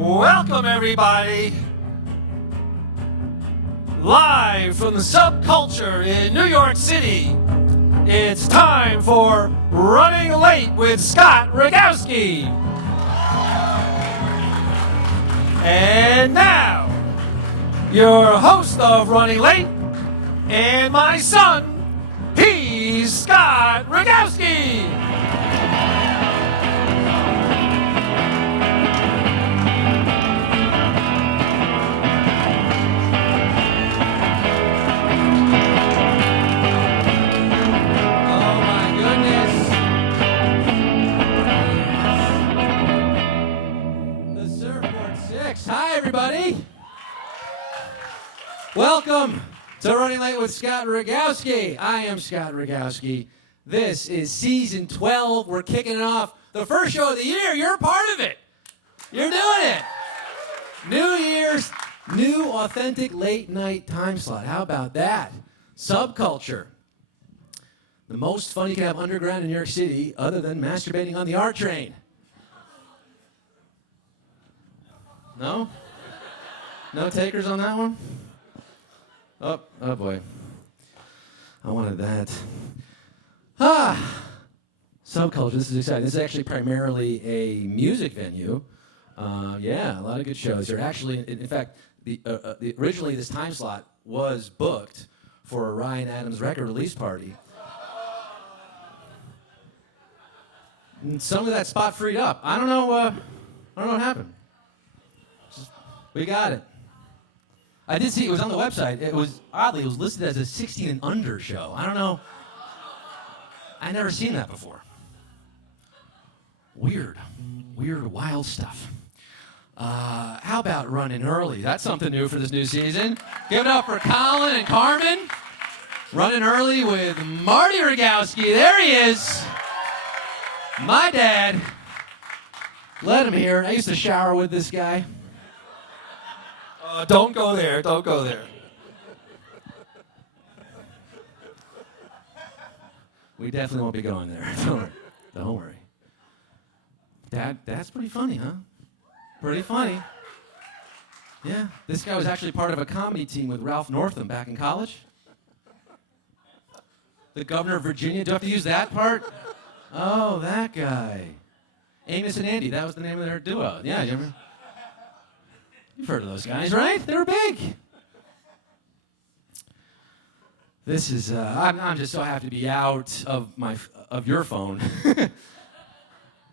Welcome, everybody. Live from the Subculture in New York City, it's time for Running Late with Scott Rogowsky. And now, your host of Running Late, and my son, he's Scott Rogowsky. Hi, everybody. Welcome to Running Late with Scott Rogowsky. I am Scott Rogowsky. This is season 12. We're kicking it off. The first show of the year. You're a part of it. You're doing it. New Year's, new authentic late night time slot. How about that? Subculture. The most fun you can have underground in New York City other than masturbating on the art train. No? No takers on that one? Oh boy. I wanted that. Subculture, this is exciting. This is actually primarily a music venue. Yeah, a lot of good shows. They're actually, in fact, originally this time slot was booked for a Ryan Adams record release party. And suddenly that spot freed up. I don't know what happened. We got it. I did see it was on the website. It was listed as a 16 and under show. I don't know. I never seen that before. Weird, wild stuff. How about running early? That's something new for this new season. Give it up for Colin and Carmen. Running early with Marty Rogowsky. There he is. My dad. Let him hear. I used to shower with this guy. Don't go there. Don't go there. We definitely won't be going there. Don't worry. That's pretty funny, huh? Pretty funny. Yeah, this guy was actually part of a comedy team with Ralph Northam back in college. The governor of Virginia. Do I have to use that part? Oh, that guy. Amos and Andy. That was the name of their duo. Yeah, you remember? You've heard of those guys, right? They were big. This is, I'm just so happy to be out of your phone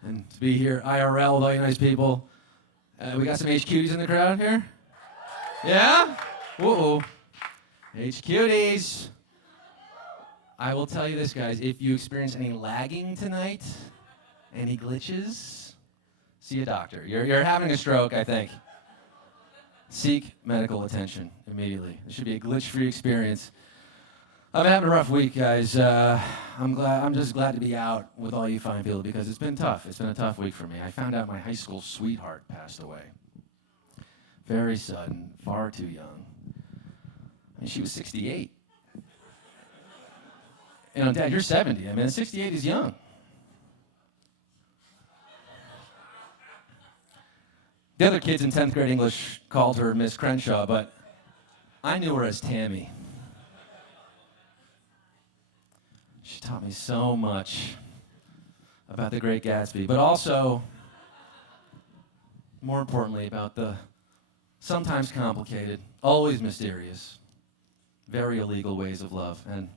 and to be here IRL with all you nice people. We got some HQties in the crowd here? Yeah? Whoa. HQties. I will tell you this, guys. If you experience any lagging tonight, any glitches, see a doctor. You're having a stroke, I think. Seek medical attention immediately. It should be a glitch-free experience. I've been having a rough week, guys. I'm just glad to be out with all you fine people because it's been tough. It's been a tough week for me. I found out my high school sweetheart passed away. Very sudden, far too young. I mean, she was 68. You know, Dad, you're 70. I mean, 68 is young. The other kids in 10th grade English called her Miss Crenshaw, but I knew her as Tammy. She taught me so much about the Great Gatsby, but also, more importantly, about the sometimes complicated, always mysterious, very illegal ways of love. And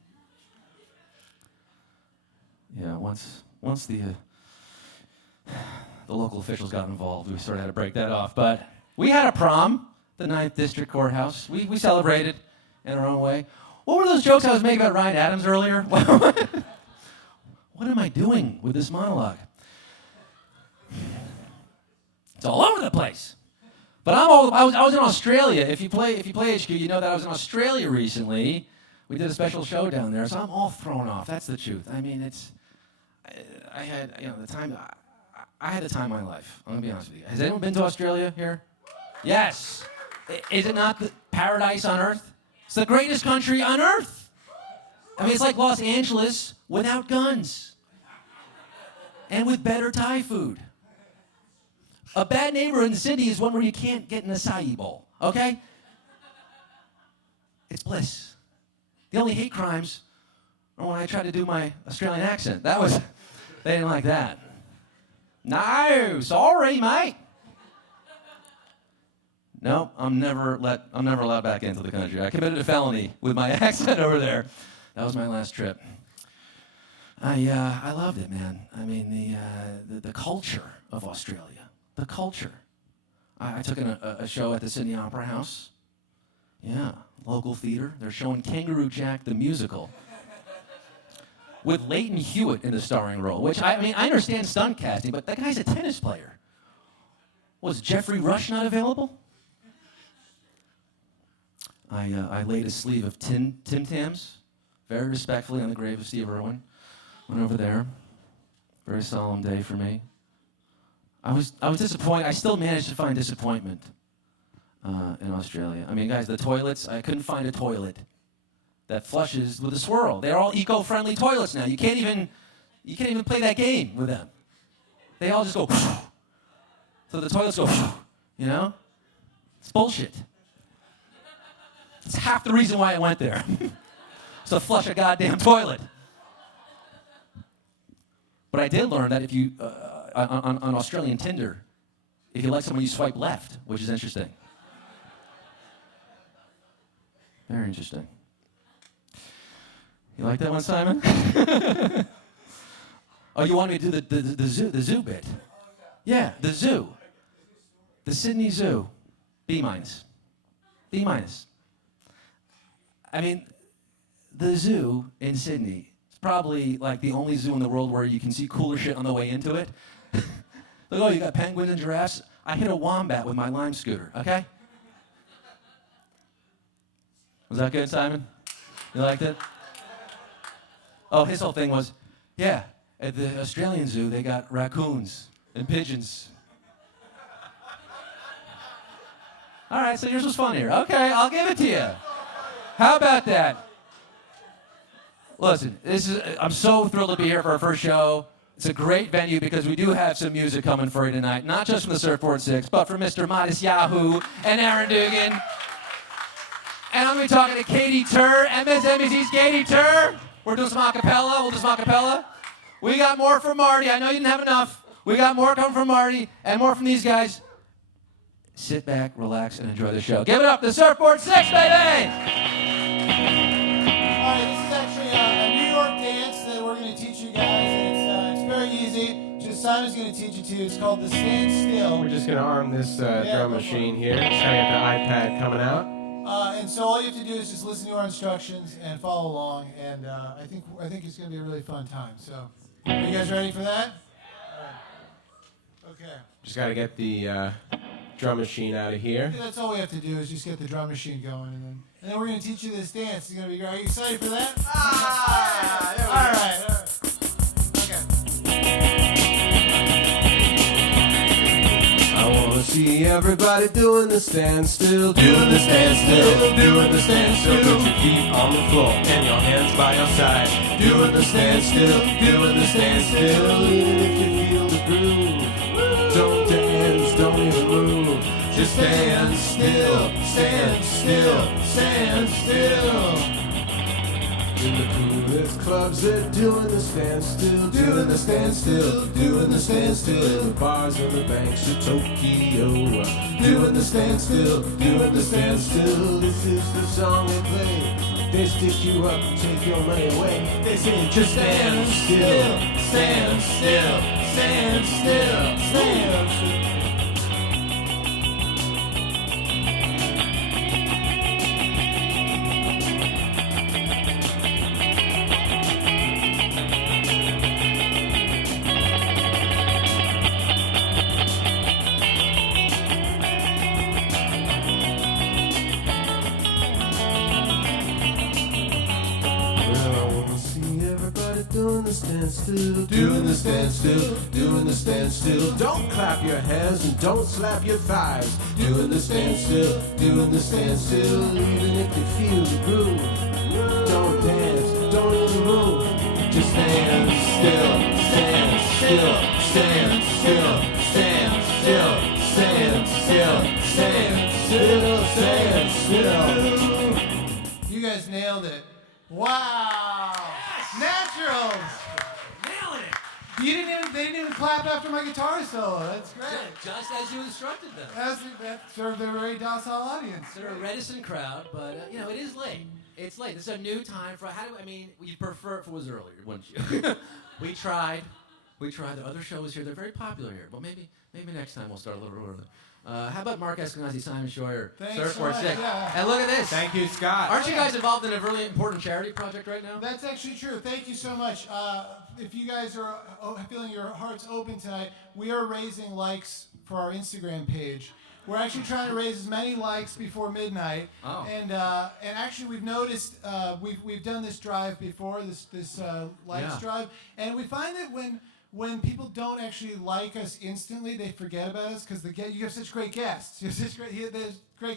yeah, once the local officials got involved, we sort of had to break that off. But we had a prom, the 9th District Courthouse. We celebrated in our own way. What were those jokes I was making about Ryan Adams earlier? What am I doing with this monologue? It's all over the place. But I was in Australia. If you play HQ, you know that I was in Australia recently. We did a special show down there, so I'm all thrown off. That's the truth. I mean, I had the time. I had the time of my life. I'm going to be honest with you. Has anyone been to Australia here? Yes. Is it not the paradise on earth? It's the greatest country on earth. I mean, it's like Los Angeles without guns. And with better Thai food. A bad neighborhood in Sydney is one where you can't get an acai bowl, okay? It's bliss. The only hate crimes are when I tried to do my Australian accent. They didn't like that. No, sorry, mate. No, I'm never allowed back into the country. I committed a felony with my accent over there. That was my last trip. I loved it, man. I mean, the culture of Australia. The culture. I took a show at the Sydney Opera House. Yeah, local theater. They're showing Kangaroo Jack the musical with Leighton Hewitt in the starring role, which, I mean, I understand stunt casting, but that guy's a tennis player. Was Jeffrey Rush not available? I laid a sleeve of Tim Tams, very respectfully, on the grave of Steve Irwin. Went over there. Very solemn day for me. I was disappointed. I still managed to find disappointment in Australia. I mean, guys, the toilets, I couldn't find a toilet that flushes with a swirl. They're all eco-friendly toilets now. You can't even play that game with them. They all just go, so the toilets go, you know? It's bullshit. It's half the reason why I went there. So flush a goddamn toilet. But I did learn that if you, on Australian Tinder, if you like someone, you swipe left, which is interesting. Very interesting. You like that one, Simon? Oh, you want me to do the zoo bit? Yeah, the zoo. The Sydney Zoo. B-. B-. I mean, the zoo in Sydney is probably like the only zoo in the world where you can see cooler shit on the way into it. Like, oh, you got penguins and giraffes? I hit a wombat with my Lime scooter, okay? Was that good, Simon? You liked it? Oh, his whole thing was, yeah, at the Australian zoo, they got raccoons and pigeons. All right, so yours was funnier. Okay, I'll give it to you. How about that? Listen, I'm so thrilled to be here for our first show. It's a great venue because we do have some music coming for you tonight, not just from the Surfboard Six, but from Mr. Matisyahu and Aaron Dugan. And I'm going to be talking to Katy Tur, MSNBC's Katy Tur. We're doing some acapella. We'll do some acapella. We got more from Marty. I know you didn't have enough. We got more coming from Marty and more from these guys. Sit back, relax, and enjoy the show. Give it up, the Surfboard Six, baby! All right, this is actually a New York dance that we're going to teach you guys. And it's very easy. Just Simon's going to teach you to. It's called the Stand Still. We're just going to arm this drum machine here. Just got to get the iPad coming out. And so all you have to do is just listen to our instructions and follow along. And I think it's going to be a really fun time. So, are you guys ready for that? All right. Okay. Just got to get the drum machine out of here. Yeah, that's all we have to do is just get the drum machine going, and then we're going to teach you this dance. It's going to be great. Are you excited for that? All right. I want to see everybody doing the standstill, doing the standstill, doing the standstill. Put your feet on the floor and your hands by your side. Doing the standstill, doing the standstill. Even if you feel the groove, don't dance, don't even move. Just stand still, stand still, stand still. In the coolest clubs, they're doing the standstill, doing the standstill, doing the standstill. In the bars and the banks of Tokyo, doing the standstill, doing the standstill. This is the song they play. They stick you up, take your money away. They say just stand still, stand still, stand still, stand still. Doing the standstill, doing the standstill, doing the standstill. Don't clap your hands and don't slap your thighs. Doing the standstill, doing the standstill. Even if you feel the groove, don't dance, don't even move. Just stand still, stand still, stand still, stand still. stand still, stand still. You guys nailed it. Wow. Yes. Naturals. Nailing it. They didn't even clap after my guitar solo. That's great. Just as you instructed them. That served a very docile audience. They're a reticent crowd, but it is late. It's late. This is a new time for. You prefer if it was earlier, wouldn't you? We tried. The other shows here. They're very popular here, but maybe next time we'll start a little earlier. How about Mark Eskenazi, Simon Scheuer, Surfboard 6? Yeah. And look at this. Thank you, Scott. Aren't you guys involved in a really important charity project right now? That's actually true. Thank you so much. If you guys are feeling your hearts open tonight, we are raising likes for our Instagram page. We're actually trying to raise as many likes before midnight. Oh. And actually, we've noticed we've done this drive before, this likes drive, and we find that when people don't actually like us instantly, they forget about us because you have such great guests. There's great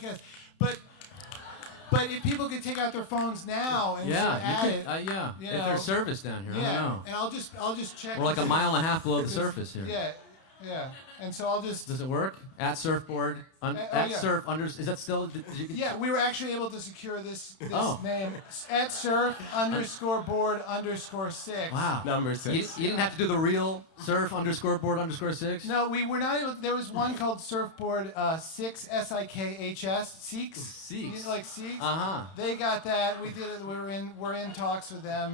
guests. But if people could take out their phones now and just add it, if there's service down here, I don't know. And I'll just check. We're like a mile and a half below the surface here. Yeah. And so I'll just. Does it work? At surfboard, surf under. Is that still? Yeah, we were actually able to secure this name at surf_board_6. Wow. Number 6. You didn't have to do the real surf_board_6. No, we were not able. There was one called surfboard 6 SIKHS Seeks. Seeks. You like Seeks? Uh-huh. They got that. We did it. We're in talks with them.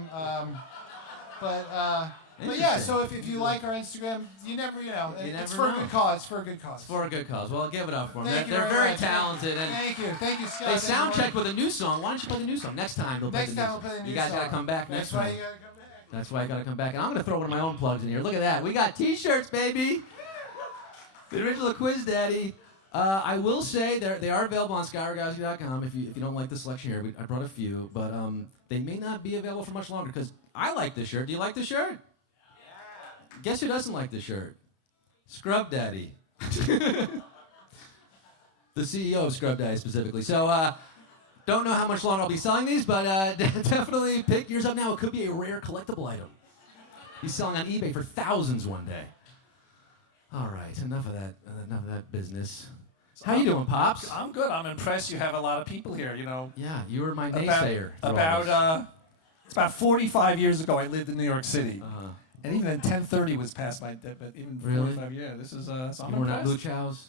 But yeah, so if you like our Instagram, it's for a good cause. For a good cause. Well, give it up for them. Thank you They're very very much. talented. And Thank you, Scott. they sound checked with a new song. Why don't you play the new song next time? Next time we'll play the new song. You guys gotta come back next time. That's why you gotta come back. That's why I gotta come back. And I'm gonna throw one of my own plugs in here. Look at that. We got T-shirts, baby. The original Quiz Daddy. I will say they are available on ScottRogowsky.com if you don't like the selection here. I brought a few, but they may not be available for much longer because I like this shirt. Do you like this shirt? Yeah. Guess who doesn't like this shirt? Scrub Daddy. The CEO of Scrub Daddy specifically. So don't know how much longer I'll be selling these, but definitely pick yours up now. It could be a rare collectible item. He's selling on eBay for thousands one day. All right, enough of that business. How you doing, Pops? I'm good. I'm impressed you have a lot of people here, Yeah, you were my naysayer. It's about 45 years ago I lived in New York City. Uh-huh. And even 1030 was past my death, but even Really? 45 years. This is, so I'm You weren't at impressed. Luchow's?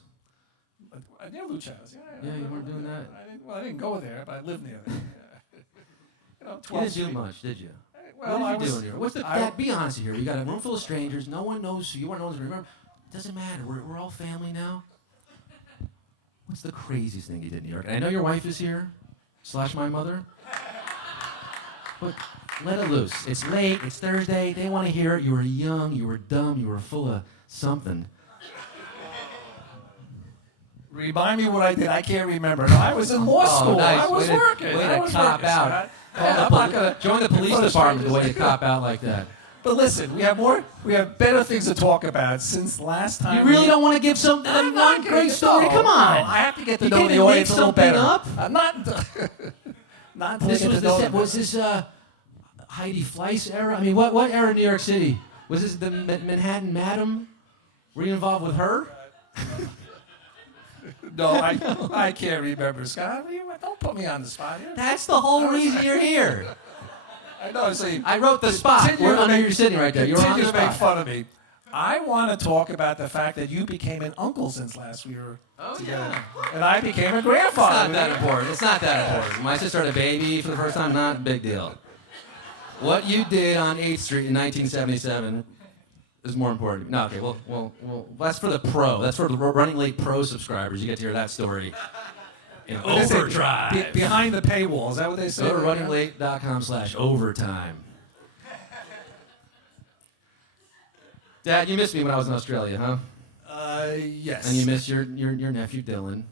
Near Luchow's, yeah. Yeah, you weren't doing that? I didn't go there, but I lived near there. You 12th didn't do Street. much, did you? Well, What did you do in here? What's the? I- Dad, be honest here. We got a room full of strangers. No one knows who you are. No one's gonna remember. Doesn't matter. We're all family now. What's the craziest thing you did in New York? And I know your wife is here, / my mother. But let it loose. It's late. It's Thursday. They want to hear it. You were young. You were dumb. You were full of something. Remind me what I did. I can't remember. No, I was in law school. Nice. I was working. Way I to was cop working, out. Scott. I'm not gonna join the police department the way you cop out like that. But listen, we have better things to talk about since last time. You really don't want to give some I'm one not great gonna- story? no, Come on. no, I have to get to You know can't the even audience make a little something better. up? Not until This they get was to know them. was this Heidi Fleiss era? I mean, what era in New York City? Was this the Manhattan Madam? Were you involved with her? No, I can't remember, Scott. Don't put me on the spot here. That's the whole reason you're here. I know. See, I wrote the spot. continue to You're sitting right there. You're on continue the to make spot. fun of me. I want to talk about the fact that you became an uncle since last we were together, and I became a It's grandfather. not that important. It's not that important. My sister had a baby for the first time. Not a big deal. What you did on 8th Street in 1977 is more important. No, okay. Well, that's for the pro. That's for the Running Late pro subscribers. You get to hear that story in What they say, overdrive. behind the paywall. Is that what they say? Go to runninglate.com/overtime. Dad, you missed me when I was in Australia, huh? Yes. And you missed your nephew Dylan.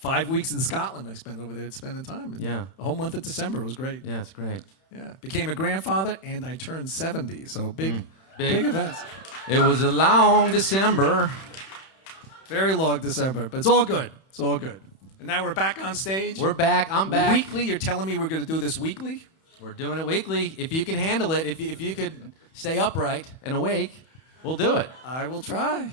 5 weeks in Scotland I spent over there spending time. And Yeah. The whole month of December was great. Yeah, it's great. Yeah. Became a grandfather and I turned 70. So big events. It was a long December. Very long December, but it's all good. It's all good. And now we're back on stage. We're back. I'm back. Weekly. You're telling me we're going to do this weekly? We're doing it weekly. If you can handle it, if you could stay upright and awake, We'll do it. I will try.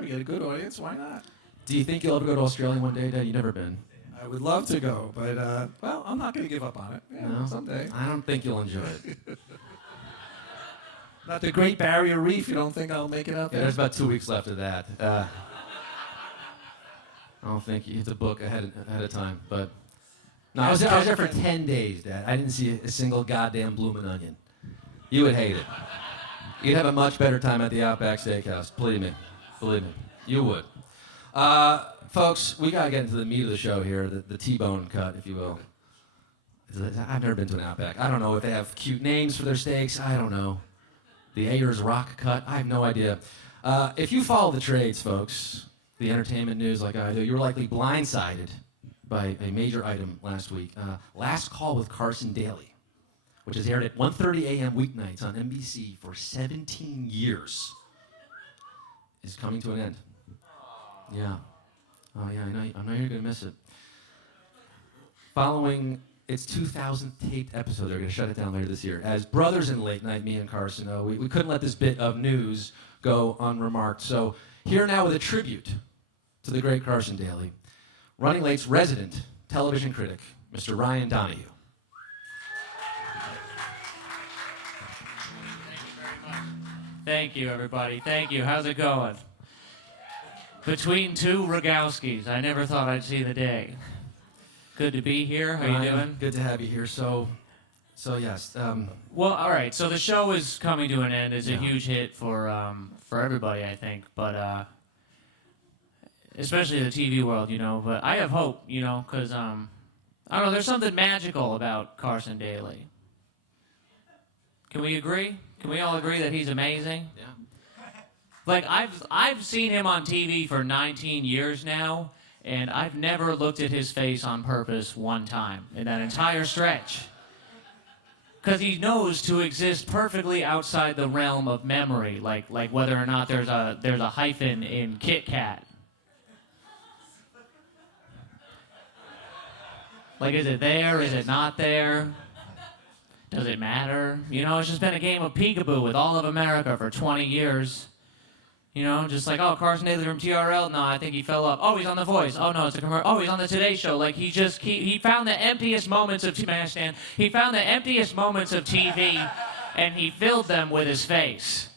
We get a good audience. Why not? Do you think you'll ever go to Australia one day, Dad? You've never been. I would love to go, but well, I'm not going to give up on it. Yeah, No? someday. I don't think you'll enjoy it. Not the Great Barrier Reef. You don't think I'll make it out Yeah, there? there's about 2 weeks left of that. I don't think you have to book ahead of time, but no, I was there for 10 days, Dad. I didn't see a single goddamn bloomin' onion. You would hate it. You'd have a much better time at the Outback Steakhouse. Believe me, you would. Folks, we gotta get into the meat of the show here, the T-bone cut, if you will. I've never been to an Outback. I don't know if they have cute names for their steaks. I don't know. The Ayers Rock cut. I have no idea. If you follow the trades, folks, the entertainment news like I do, you were likely blindsided by a major item last week. Last Call with Carson Daly, which is aired at 1:30 a.m. weeknights on NBC for 17 years, is coming to an end. Yeah. Oh, yeah, I know you're going to miss it. Following its 2000th taped episode, they're going to shut it down later this year. As brothers in late night, me and Carson, we couldn't let this bit of news go unremarked. So here now with a tribute to the great Carson Daly, Running Late's resident television critic, Mr. Ryan Donahue. Thank you, everybody. Thank you. How's it going? Between two Rogowskys, I never thought I'd see the day. Good to be here. How you doing? Good to have you here. So yes. Well, all right. So the show is coming to an end. It's a Yeah. huge hit for everybody, I think. But especially the TV world, you know. But I have hope, you know, because I don't know. There's something magical about Carson Daly. Can we agree? Can we all agree that he's amazing? Yeah. Like, I've seen him on TV for 19 years now, and I've never looked at his face on purpose one time in that entire stretch. Because he knows to exist perfectly outside the realm of memory, like whether or not there's a hyphen in Kit Kat. Like, is it there? Is it not there? Does it matter? You know, it's just been a game of peekaboo with all of America for 20 years. You know, just like, oh, Carson Daly from TRL? No, I think he fell off. Oh, he's on The Voice. Oh, no, it's a commercial. Oh, he's on the Today Show. Like, he found the emptiest moments of He found the emptiest moments of TV, and he filled them with his face.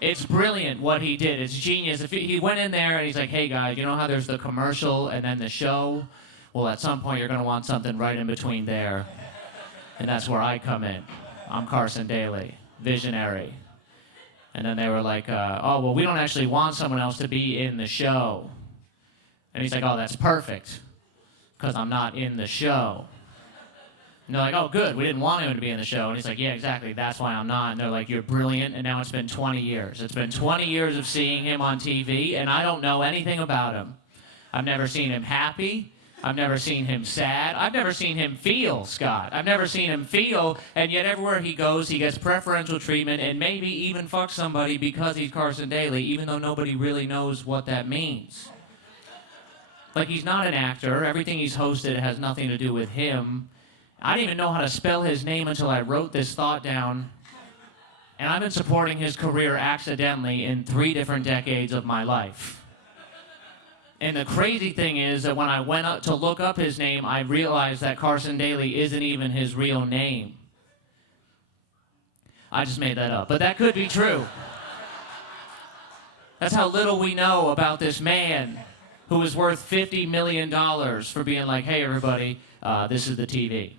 It's brilliant what he did. It's genius. If he went in there and he's like, hey, guys, you know how there's the commercial and then the show? Well, at some point, you're going to want something right in between there. And that's where I come in. I'm Carson Daly, visionary. And then they were like, oh, well, we don't actually want someone else to be in the show. And he's like, oh, that's perfect, because I'm not in the show. And they're like, oh, good, we didn't want him to be in the show. And he's like, yeah, exactly, that's why I'm not. And they're like, you're brilliant, and now it's been 20 years. It's been 20 years of seeing him on TV, and I don't know anything about him. I've never seen him happy. I've never seen him sad. I've never seen him feel, Scott. I've never seen him feel, and yet everywhere he goes, he gets preferential treatment and maybe even fucks somebody because he's Carson Daly, even though nobody really knows what that means. Like, he's not an actor. Everything he's hosted has nothing to do with him. I didn't even know how to spell his name until I wrote this thought down, and I've been supporting his career accidentally in 3 different decades of my life. And the crazy thing is that when I went up to look up his name, I realized that Carson Daly isn't even his real name. I just made that up, but that could be true. That's how little we know about this man who is worth $50 million for being like, hey, everybody, this is the TV.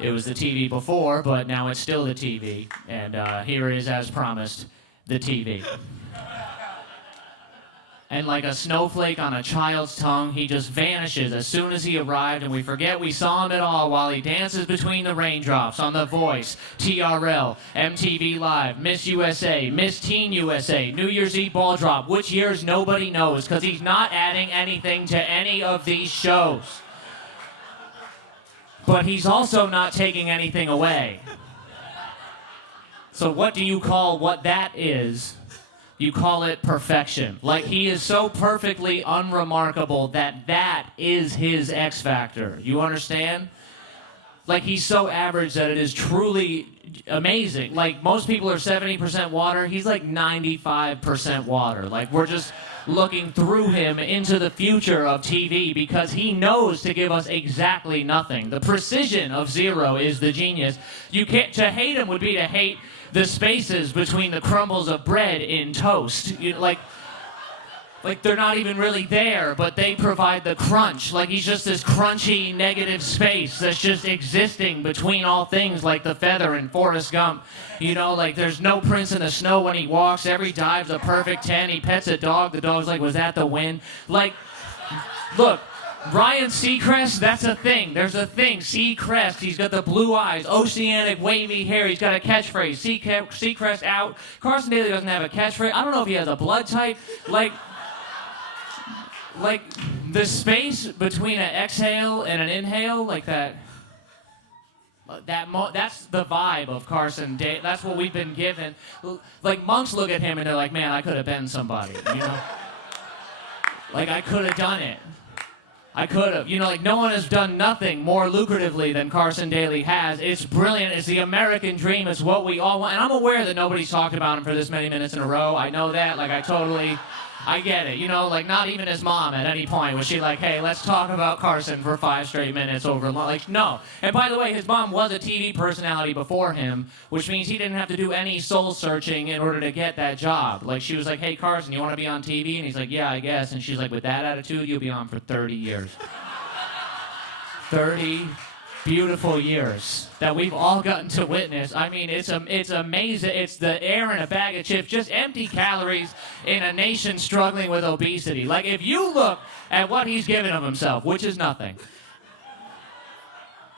It was the TV before, but now it's still the TV. And here it is, as promised, the TV. And like a snowflake on a child's tongue, he just vanishes as soon as he arrived, and we forget we saw him at all while he dances between the raindrops on The Voice, TRL, MTV Live, Miss USA, Miss Teen USA, New Year's Eve Ball Drop, which years nobody knows, because he's not adding anything to any of these shows. But he's also not taking anything away. So what do you call what that is? You call it perfection. Like, he is so perfectly unremarkable that is his X factor. You understand? Like, he's so average that it is truly amazing. Like, most people are 70% water. He's like 95% water. Like, we're just looking through him into the future of TV because he knows to give us exactly nothing. The precision of zero is the genius. You can't, to hate him would be to hate the spaces between the crumbles of bread in toast. Like they're not even really there, but they provide the crunch. Like, he's just this crunchy negative space that's just existing between all things, like the feather in Forrest Gump. You know, like, there's no prints in the snow when he walks. Every dive's a perfect 10. He pets a dog. The dog's like, was that the wind? Like, look, Ryan Seacrest, that's a thing. There's a thing. Seacrest, he's got the blue eyes, oceanic, wavy hair. He's got a catchphrase. Seacrest out. Carson Daly doesn't have a catchphrase. I don't know if he has a blood type. Like the space between an exhale and an inhale, like that. That's the vibe of Carson Daly. That's what we've been given. Like, monks look at him and they're like, man, I could have been somebody, you know? Like, I could have done it. I could have. You know, like, no one has done nothing more lucratively than Carson Daly has. It's brilliant. It's the American dream. It's what we all want. And I'm aware that nobody's talked about him for this many minutes in a row. I know that. Like, I get it, you know, like, not even his mom at any point was she like, hey, let's talk about Carson for 5 straight minutes over lunch. Like, no. And by the way, his mom was a TV personality before him, which means he didn't have to do any soul searching in order to get that job. Like, she was like, hey, Carson, you want to be on TV? And he's like, yeah, I guess. And she's like, with that attitude, you'll be on for 30 years. 30 beautiful years that we've all gotten to witness. I mean, it's amazing. It's the air in a bag of chips, just empty calories in a nation struggling with obesity. Like, if you look at what he's given of himself, which is nothing,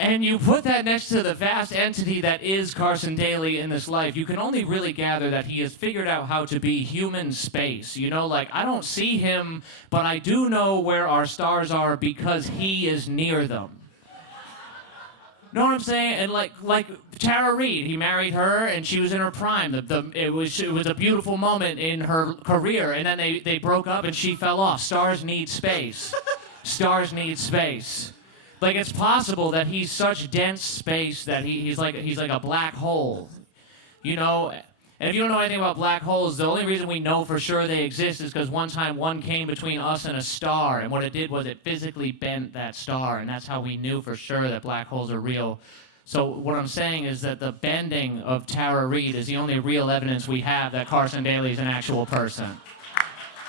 and you put that next to the vast entity that is Carson Daly in this life, you can only really gather that he has figured out how to be human space. You know, like, I don't see him, but I do know where our stars are because he is near them. Know what I'm saying? And like Tara Reid, he married her, and she was in her prime. It was a beautiful moment in her career, and then they broke up, and she fell off. Stars need space. Stars need space. Like, it's possible that he's such dense space that he's like a black hole, you know. And if you don't know anything about black holes, the only reason we know for sure they exist is because one time one came between us and a star, and what it did was it physically bent that star, and that's how we knew for sure that black holes are real. So what I'm saying is that the bending of Tara Reid is the only real evidence we have that Carson Daly is an actual person.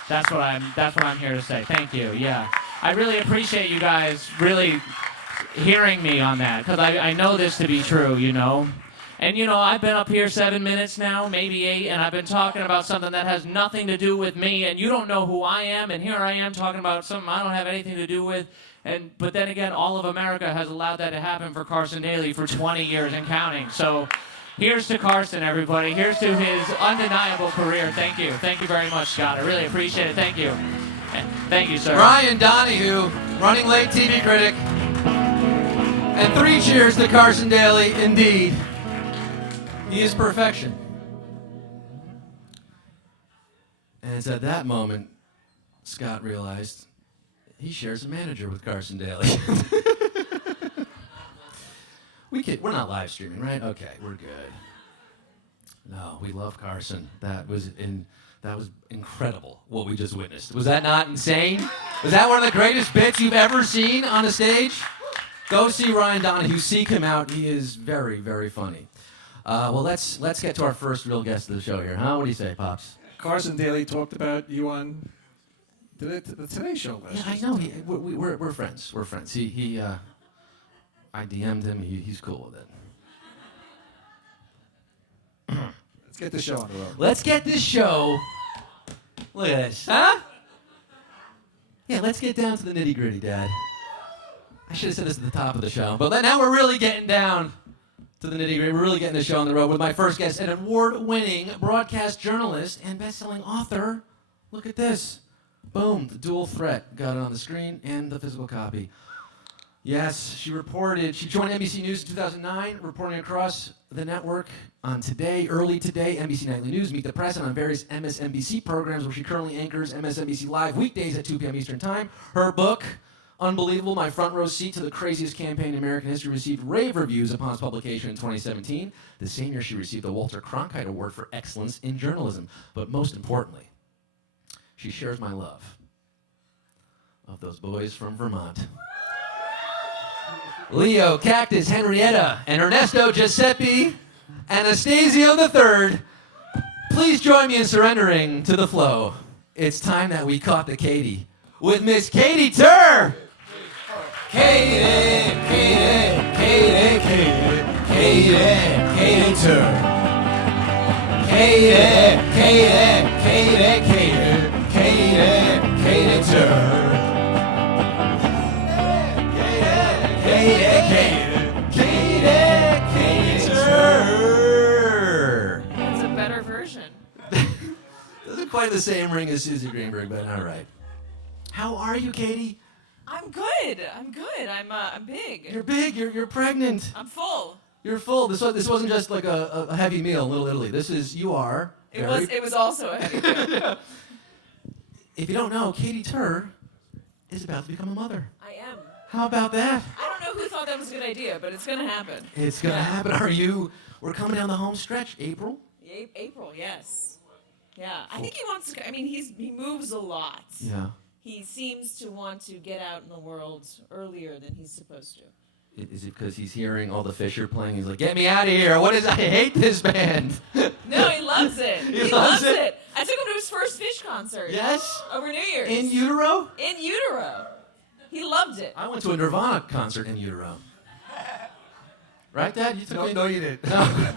That's what I'm here to say. Thank you. Yeah, I really appreciate you guys really hearing me on that, because I know this to be true, you know. And, you know, I've been up here 7 minutes now, maybe 8, and I've been talking about something that has nothing to do with me, and you don't know who I am, and here I am talking about something I don't have anything to do with. But then again, all of America has allowed that to happen for Carson Daly for 20 years and counting. So here's to Carson, everybody. Here's to his undeniable career. Thank you. Thank you very much, Scott. I really appreciate it. Thank you. Thank you, sir. Ryan Donahue, running late TV critic. And 3 cheers to Carson Daly, indeed. He is perfection. And it's at that moment Scott realized he shares a manager with Carson Daly. We're not live streaming, right? Okay, we're good. No, we love Carson. That was incredible what we just witnessed. Was that not insane? Was that one of the greatest bits you've ever seen on a stage? Go see Ryan Donahue. Seek him out. He is very, very funny. Well, let's get to our first real guest of the show here, huh? What do you say, Pops? Carson Daly talked about you on the Today Show last Yeah, I know. We're friends. We're friends. I DM'd him. He's cool with it. Let's get the show on the road. Let's get this show. Look at this, huh? Yeah, let's get down to the nitty gritty, Dad. I should have said this at the top of the show, but now we're really getting down to the nitty gritty. We're really getting the show on the road with my first guest, an award-winning broadcast journalist and best-selling author. Look at this. Boom, the dual threat. Got it on the screen and the physical copy. Yes, she joined NBC News in 2009, reporting across the network on Early Today, NBC Nightly News, Meet the Press, and on various MSNBC programs where she currently anchors MSNBC Live weekdays at 2 p.m. Eastern Time. Her book, Unbelievable, my front row seat to the craziest campaign in American history received rave reviews upon its publication in 2017. The same year she received the Walter Cronkite Award for Excellence in Journalism. But most importantly, she shares my love of those boys from Vermont. Leo, Cactus, Henrietta, and Ernesto Giuseppe Anastasio III, please join me in surrendering to the flow. It's time that we caught the Katy with Miss Katy Tur. Katy, Katy, Katy, Katy, Katy, Katy Tur. Katy, Katy, Katy, Katy, Katy, Katy Tur. Katy, Katy, Katy, Katy Tur. That's a better version. Doesn't quite the same ring as Susie Greenberg, but all right. How are you, Katy? I'm good. I'm big. You're big. You're pregnant. I'm full. You're full. This wasn't just like a heavy meal in Little Italy. You are. It was also a heavy meal. If you don't know, Katy Tur is about to become a mother. I am. How about that? I don't know who thought that was a good idea, but it's gonna happen. It's gonna happen. We're coming down the home stretch, April. April, yes. Yeah, I think he wants to. I mean, he moves a lot. Yeah. He seems to want to get out in the world earlier than he's supposed to. Is it because he's hearing all the Fisher playing? He's like, get me out of here. What is? I hate this band. No, he loves it. He loves it? I took him to his first Fish concert. Yes. Over New Year's. In utero? In utero. He loved it. I went to a Nirvana concert in utero. Right, Dad? You took me? No, you didn't. No.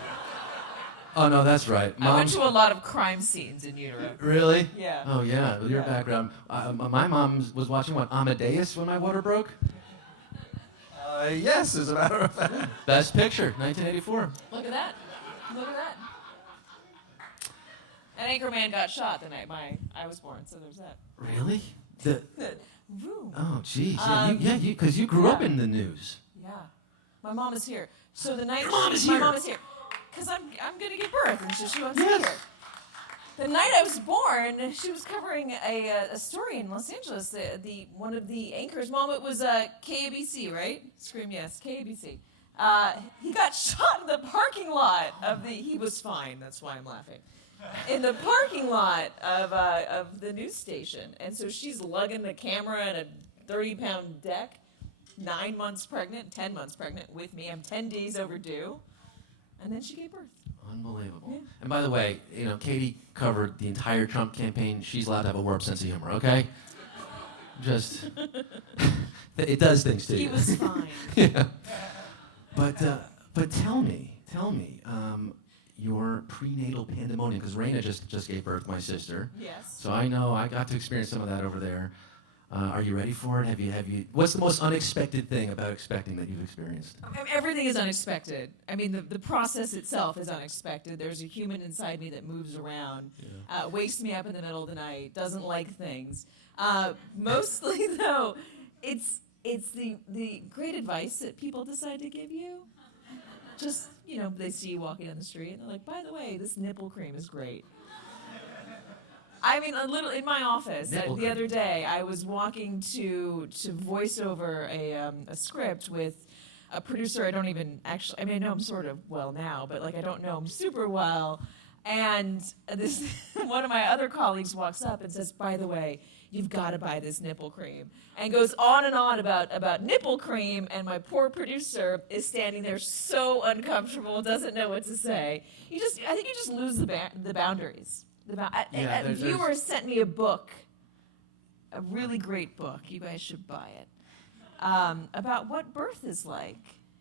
Oh, no, that's right. I went to a lot of crime scenes in utero. Really? Yeah. Oh, yeah. With your background. My mom was watching, Amadeus when my water broke? Yes, as a matter of fact. Best Picture, 1984. Look at that. Look at that. An anchorman got shot the night I was born, so there's that. Really? Woo. Oh, geez. Yeah, because you grew up in the news. Yeah. My mom is here. So the night Your mom is my here. mom is here. Because I'm going to give birth, and so she wants Yes. to be here. The night I was born, she was covering a story in Los Angeles. One of the anchors, Mom, it was KABC, right? Scream yes, KABC. He got shot in the parking lot of the. He was fine. That's why I'm laughing. In the parking lot of the news station, and so she's lugging the camera and a 30-pound deck. 9 months pregnant, 10 months pregnant with me. I'm 10 days overdue, and then she gave birth. Unbelievable. Yeah. And by the way, Katy covered the entire Trump campaign. She's allowed to have a warped sense of humor, okay? Just, it does things to He you. was fine. Yeah. But tell me, your prenatal pandemonium, because Raina just gave birth, my sister. Yes. So I know I got to experience some of that over there. Are you ready for it? Have you? What's the most unexpected thing about expecting that you've experienced? Everything is unexpected. I mean, the process itself is unexpected. There's a human inside me that moves around, wakes me up in the middle of the night, doesn't like things. Mostly, though, it's the great advice that people decide to give you. Just, they see you walking down the street, and they're like, by the way, this nipple cream is great. I mean, a little in my office the other day. I was walking to voice over a script with a producer I don't even actually. I mean, I know him sort of well now, but I don't know him super well. And this one of my other colleagues walks up and says, "By the way, you've got to buy this nipple cream," and goes on and on about nipple cream. And my poor producer is standing there so uncomfortable, doesn't know what to say. I think you just lose the boundaries. A viewer sent me a book, a really great book. You guys should buy it. About what birth is like,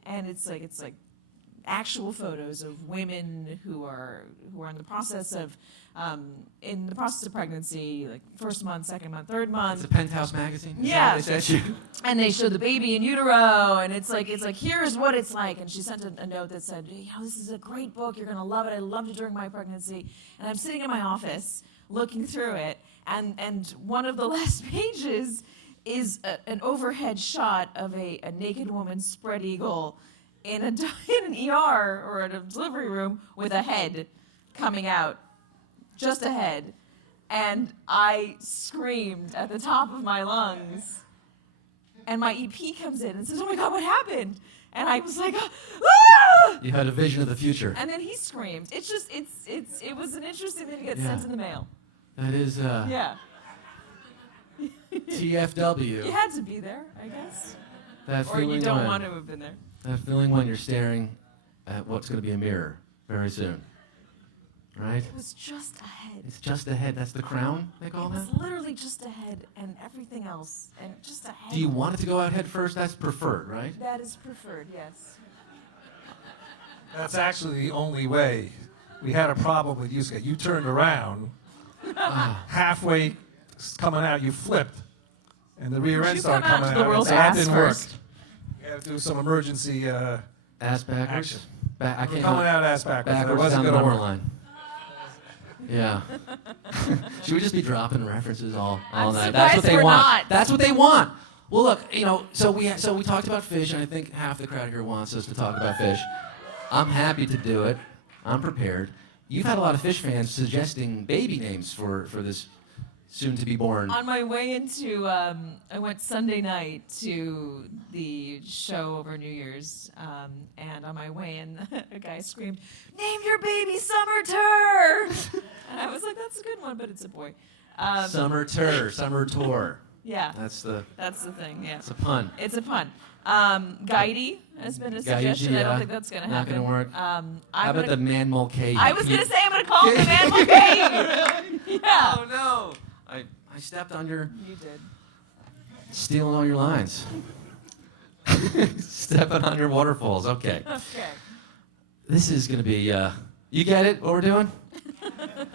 and it's like actual photos of women who are in the process of pregnancy, like first month, second month, third month. It's a Penthouse magazine. Is Yeah. that what they sent you? And they show the baby in utero, and it's like here's what it's like. And she sent a note that said, this is a great book. You're gonna love it. I loved it during my pregnancy. And I'm sitting in my office looking through it, and one of the last pages is an overhead shot of a naked woman spread eagle in an ER or in a delivery room with a head coming out, just a head. And I screamed at the top of my lungs. and my EP comes in and says, "Oh my God, what happened?" And I was like, "Ah!" You had a vision of the future. And then he screamed. It was an interesting thing to get sent in the mail. That is Yeah. TFW. You had to be there, I guess. That Or you feeling don't when- want to have been there. That feeling when you're staring at what's going to be a mirror very soon. Right? It was just a head. It's just a head. That's the crown, they call It that? was literally just a head and everything else, and just a head. Do you want it to go out head first? That's preferred, right? That is preferred, yes. That's actually the only way. We had a problem with you. You turned around, halfway coming out, you flipped, and the rear end You started come out coming to the out. world's and that ass didn't first. work. You had to do some emergency Ass backwards. action. I can't Coming out ass backwards. That backwards wasn't down the going to number work. line. Yeah. Should we just be dropping references all I'm night? surprised That's what they we're want. not. That's what they want. Well, look, so we talked about fish, and I think half the crowd here wants us to talk about fish. I'm happy to do it. I'm prepared. You've had a lot of fish fans suggesting baby names for this soon-to-be-born. On my way into, I went Sunday night to the show over New Year's, and on my way in, a guy screamed, "Name your baby Summer Tur!" And I was like, "That's a good one, but it's a boy." Summer tour. Yeah, That's the thing. Yeah, it's a pun. it's a pun. Guidey has been a suggestion. I yeah. don't think that's gonna Not happen. gonna work. How How about the man Mulcahy? I was gonna say I'm gonna call him the man Mulcahy. Yeah. Oh no! I stepped on your You did. stealing all your lines. Stepping on your waterfalls. Okay. Okay. This is gonna be. You get it? What we're doing?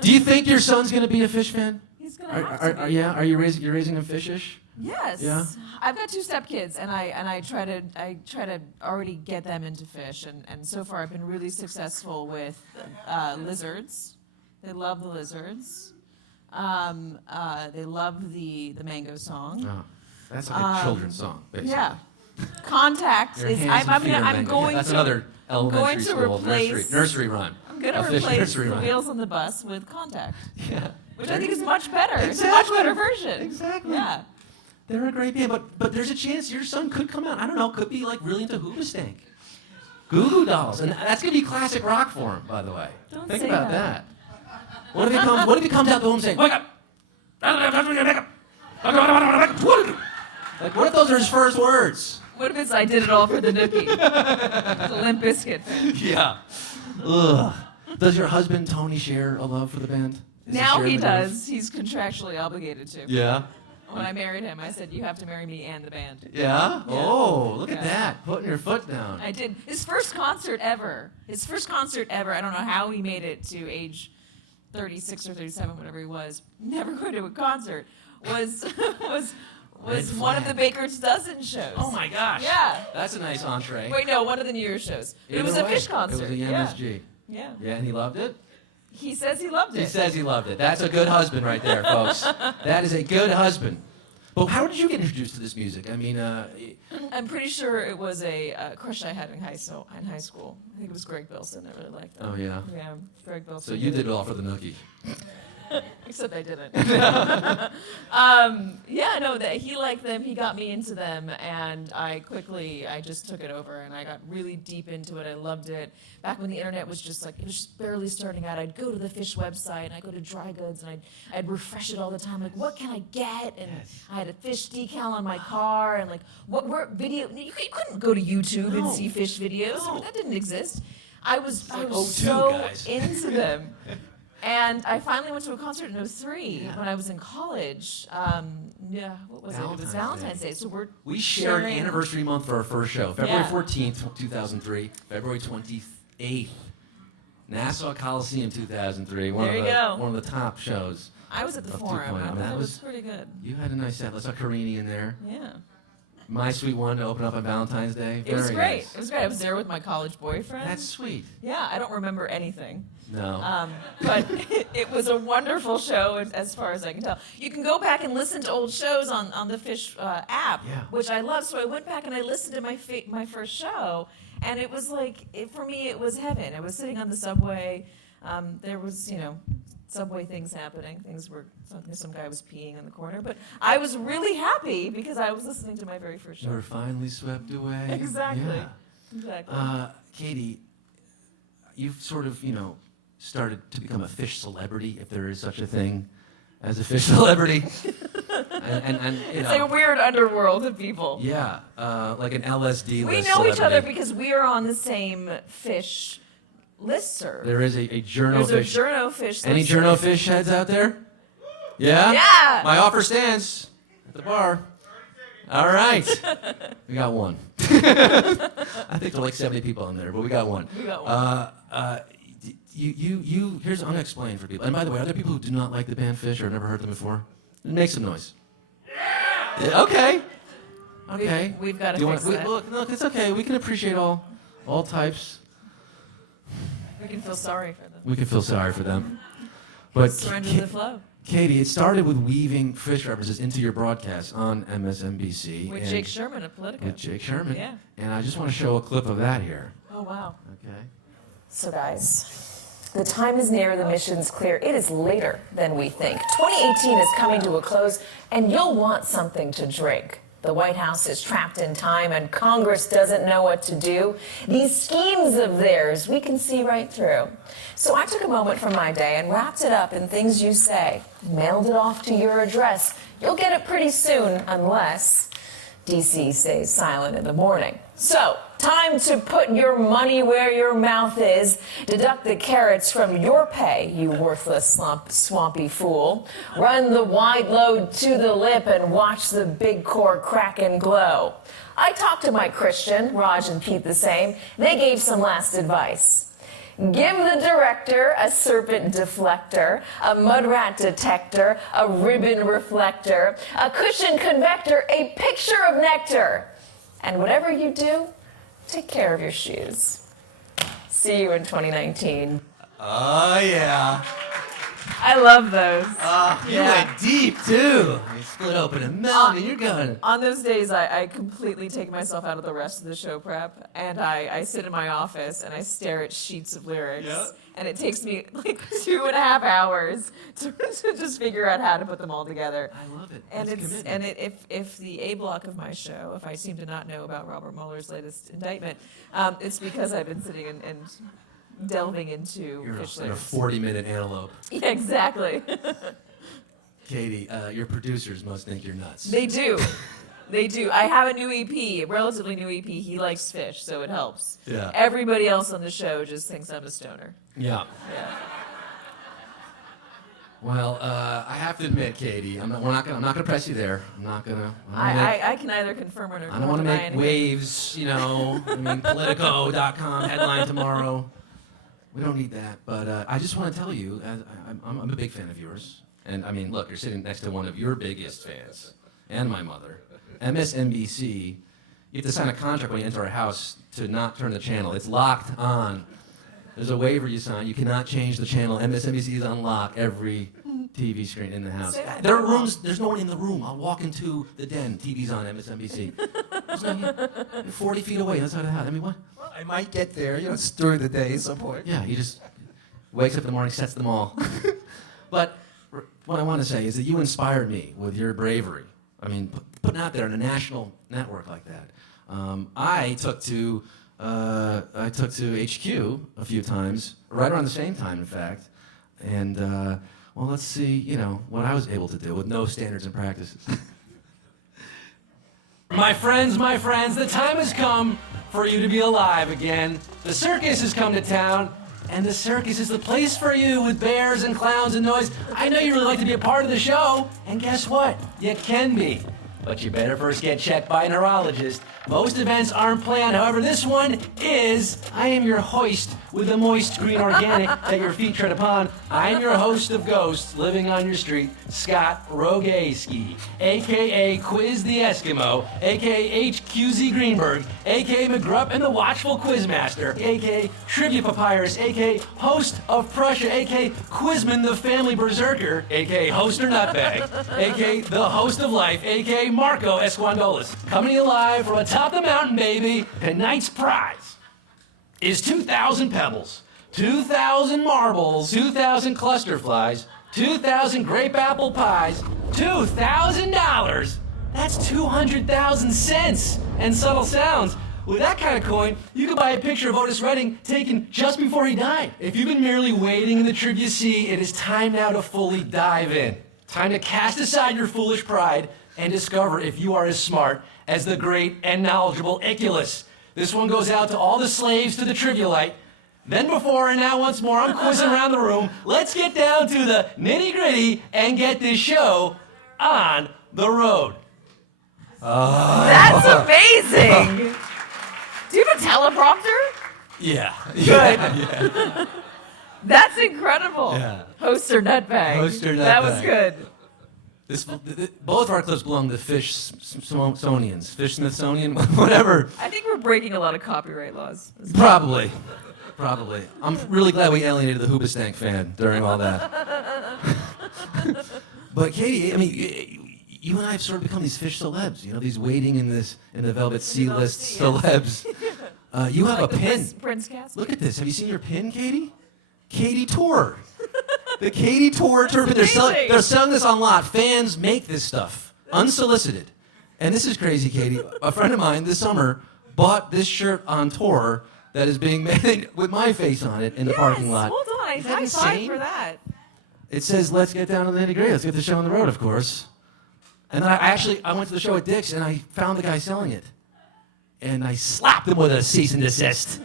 Do you think your son's gonna be a fish fan? He's gonna have to Are be. yeah? Are you raising him fishish? Yes. Yeah? I've got 2 stepkids, and I try to already get them into fish, and so far I've been really successful with lizards. They love the lizards. They love the mango song. Oh, that's like a children's song, basically. Yeah. Contact Your is. hands and feet are I'm mango. going Yeah, that's to. another elementary to school replace- nursery rhyme. I'm going to A fish replace nursery the rhyme. wheels on the bus with Contact, Yeah. which I think is much better. It's a much better version. Exactly. Yeah. They're a great band, but there's a chance your son could come out. I don't know, could be like really into Hoobastank. Goo Goo Dolls, and that's gonna be classic rock for him, by the way. Don't Think say about that. that. What if he comes out to home saying, "Wake up"? Like, what if those are his first words? What if it's I did it all for the nookie? The Limp Bizkit fan. Yeah. Ugh. Does your husband Tony share a love for the band? Does Now share he the love? does. He's contractually obligated to. Yeah. When I married him, I said, "You have to marry me and the band." Yeah? Oh, look at Yeah. that. Putting your foot down. I did. His first concert ever. I don't know how he made it to age 36 or 37, whatever he was. Never going to a concert. Was Red one of flag. the Baker's Dozen shows. Oh my gosh. Yeah. That's a nice entree. Wait, no, one of the New Year's shows. It was Either a way, fish concert. It was a yeah. MSG. Yeah. Yeah, and he loved it? He says he loved it. He says he loved it. That's a good husband right there, folks. That is a good husband. But how did you get introduced to this music? I mean, I'm pretty sure it was a crush I had in high school. I think it was Greg Bilson. I really liked that. oh yeah. Yeah, Greg Bilson. So you did it all for the nookie. Except I didn't. Yeah, no, that he liked them. He got me into them, and I just took it over, and I got really deep into it. I loved it. Back when the internet was just like, it was just barely starting out, I'd go to the Fish website, and I'd go to Dry Goods, and I'd refresh it all the time. Like, what can I get? And I had a fish decal on my car, and like, what video? You couldn't go to YouTube and see fish videos. No. That didn't exist. I was like so 02, guys. into them. And I finally went to a concert in 03 when I was in college. What was it? It was Valentine's Day. So We shared sharing- anniversary month for our first show, February Yeah. 14th, 2003, February 28th, Nassau Coliseum, 2003. There you go. One of the top shows. I was at the Of Forum. 2.0. I thought That it was was- pretty good. You had a nice set. Let's have Carini in there. Yeah. My Sweet One to open up on Valentine's Day. It was Very great. nice. It was great. I was there with my college boyfriend. That's sweet. Yeah, I don't remember anything. No. But it was a wonderful show as far as I can tell. You can go back and listen to old shows on the Fish app, Yeah. which I love. So I went back and I listened to my first show, and it was like, for me, it was heaven. I was sitting on the subway. There was, subway things happening. Some guy was peeing in the corner. But I was really happy because I was listening to my very first show. You were finally swept away. Exactly. Yeah. Exactly. Katy, you've sort of, started to become a fish celebrity, if there is such a thing as a fish celebrity. and it's like a weird underworld of people. Yeah, like an LSD We list know each other celebrity. because we are on the same fish listserv. There is a journo There's fish. a journo fish Any listserv. journo fish heads out there? Yeah? Yeah. My offer stands at the bar. All right. We got one. I think there are like 70 people in there, but we got one. We got one. Here's unexplained for people. And by the way, are there people who do not like the band Fish or never heard them before? Make some noise. Yeah, okay. Okay. We've got to Do you fix that. Look, it's okay. We can appreciate all types. We can feel sorry for them. We can feel sorry for them. But Surrender to the flow. Katy, it started with weaving fish references into your broadcast on MSNBC. With and Jake Sherman of Politico. With Jake Sherman. Yeah. And I just want to show a clip of that here. Oh, wow. Okay. So guys, the time is near, the mission's clear. It is later than we think. 2018 is coming to a close, and you'll want something to drink. The White House is trapped in time, and Congress doesn't know what to do. These schemes of theirs, we can see right through. So I took a moment from my day and wrapped it up in things you say, mailed it off to your address. You'll get it pretty soon, unless DC stays silent in the morning. So, time to put your money where your mouth is. Deduct the carrots from your pay, you worthless swampy fool. Run the wide load to the lip and watch the big core crack and glow. I talked to Mike Christian, Raj and Pete the same. They gave some last advice. Give the director a serpent deflector, a mud rat detector, a ribbon reflector, a cushion convector, a picture of nectar. And whatever you do, take care of your shoes. See you in 2019. Oh, yeah. I love those. You went deep, too. You split open a melon and you're going. On those days, I completely take myself out of the rest of the show prep, and I sit in my office and I stare at sheets of lyrics. Yep. And it takes me like 2.5 hours to just figure out how to put them all together. I love it. And That's it's commitment. and if the A block of my show, if I seem to not know about Robert Mueller's latest indictment, it's because I've been sitting and delving into You're fish a lyrics. 40-minute antelope. Yeah, exactly. Katy, your producers must think you're nuts. They do. They do. I have a new EP, a relatively new EP. He likes fish, so it helps. Yeah. Everybody else on the show just thinks I'm a stoner. Yeah. Yeah. Well, I have to admit, Katy, I'm not gonna press you there. I'm not gonna. I can either confirm or I don't want to deny make anything. waves, I mean, Politico.com headline tomorrow. We don't need that. But I just want to tell you, I'm a big fan of yours. And I mean, look, you're sitting next to one of your biggest fans, and my mother. MSNBC, you have to sign a contract when you enter a house to not turn the channel. It's locked on. There's a waiver you sign. You cannot change the channel. MSNBC is unlocked every TV screen in the house. There are rooms. There's no one in the room. I'll walk into the den. TV's on MSNBC. There's no one. You're 40 feet away outside the house. I mean, what? Well, I might get there, it's during the day at some point. Yeah, he just wakes up in the morning, sets them all. But what I want to say is that you inspired me with your bravery. I mean, putting out there on a national network like that. I took to HQ a few times, right around the same time, in fact. And well, let's see, what I was able to do with no standards and practices. My friends, the time has come for you to be alive again. The circus has come to town, and the circus is the place for you with bears and clowns and noise. I know you really like to be a part of the show, and guess what? You can be. But you better first get checked by a neurologist. Most events aren't planned, however, this one is. I am your hoist with the moist green organic that your feet tread upon. I am your host of ghosts living on your street, Scott Rogowsky, a.k.a. Quiz the Eskimo, a.k.a. HQZ Greenberg, a.k.a. McGrupp and the Watchful Quizmaster, a.k.a. Trivia Papyrus, a.k.a. host of Prussia, a.k.a. Quizman the Family Berserker, a.k.a. Hoster Nutbag, a.k.a. the Host of Life, a.k.a. Marco Esquandolis. Coming to you live from atop the mountain, baby. Tonight's prize is 2,000 pebbles, 2,000 marbles, 2,000 cluster flies, 2,000 grape apple pies, $2,000. That's 200,000 cents and subtle sounds. With that kind of coin, you could buy a picture of Otis Redding taken just before he died. If you've been merely waiting in the trivia sea, it is time now to fully dive in. Time to cast aside your foolish pride and discover if you are as smart as the great and knowledgeable Iculus. This one goes out to all the slaves to the Trivialite. Then before and now once more, I'm quizzing around the room. Let's get down to the nitty-gritty and get this show on the road. That's amazing. Do you have a teleprompter? Yeah. Good. That's incredible. Yeah. Host or nutbag. Host or That was nutbag. good. Both of our clips belong to Fish Smithsonians. Fish Smithsonian, whatever. I think we're breaking a lot of copyright laws. Probably. I'm really glad we alienated the Hoobastank fan during all that. But Katie, I mean, you and I have sort of become these fish celebs. You know, these waiting in the Velvet Sea list celebs. You have Like a the pin. Prince Caspian. Look at this. Have you seen your pin, Katie? Katy Tur. The Katy Tur turban. They're selling this on lot. Fans make this stuff unsolicited. And this is crazy, Katie. A friend of mine this summer bought this shirt on tour that is being made with my face on it in the parking lot. Hold on. Isn't that High five insane? for that. It says, "Let's get down to the nitty-gritty. Let's get the show on the road," of course. And then I went to the show at Dick's and I found the guy selling it. And I slapped him with a cease and desist.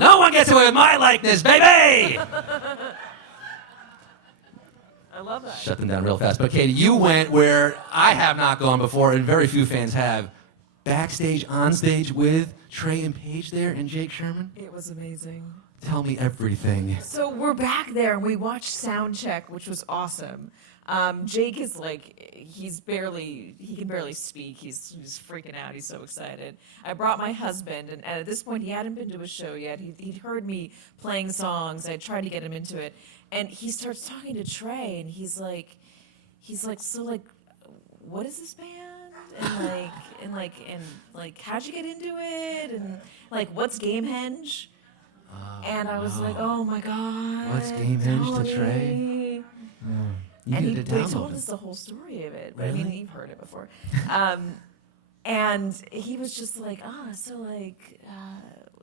No one gets away with my likeness, baby! I love that. Shut them down real fast. But Katie, you went where I have not gone before, and very few fans have. Backstage, on stage with Trey and Paige there and Jake Sherman. It was amazing. Tell me everything. So we're back there and we watched sound check, which was awesome. Jake is like, he can barely speak. He's freaking out. He's so excited. I brought my husband, and at this point he hadn't been to a show yet. He'd heard me playing songs. I tried to get him into it, and he starts talking to Trey, and he's like, so like, what is this band? And how'd you get into it? And like, what's Gamehenge? And I was like, oh my God. What's Gamehenge to Trey? Tony. You And needed to they download told it. us the whole story of it. But I Really? mean, you've heard it before. And he was just like, so like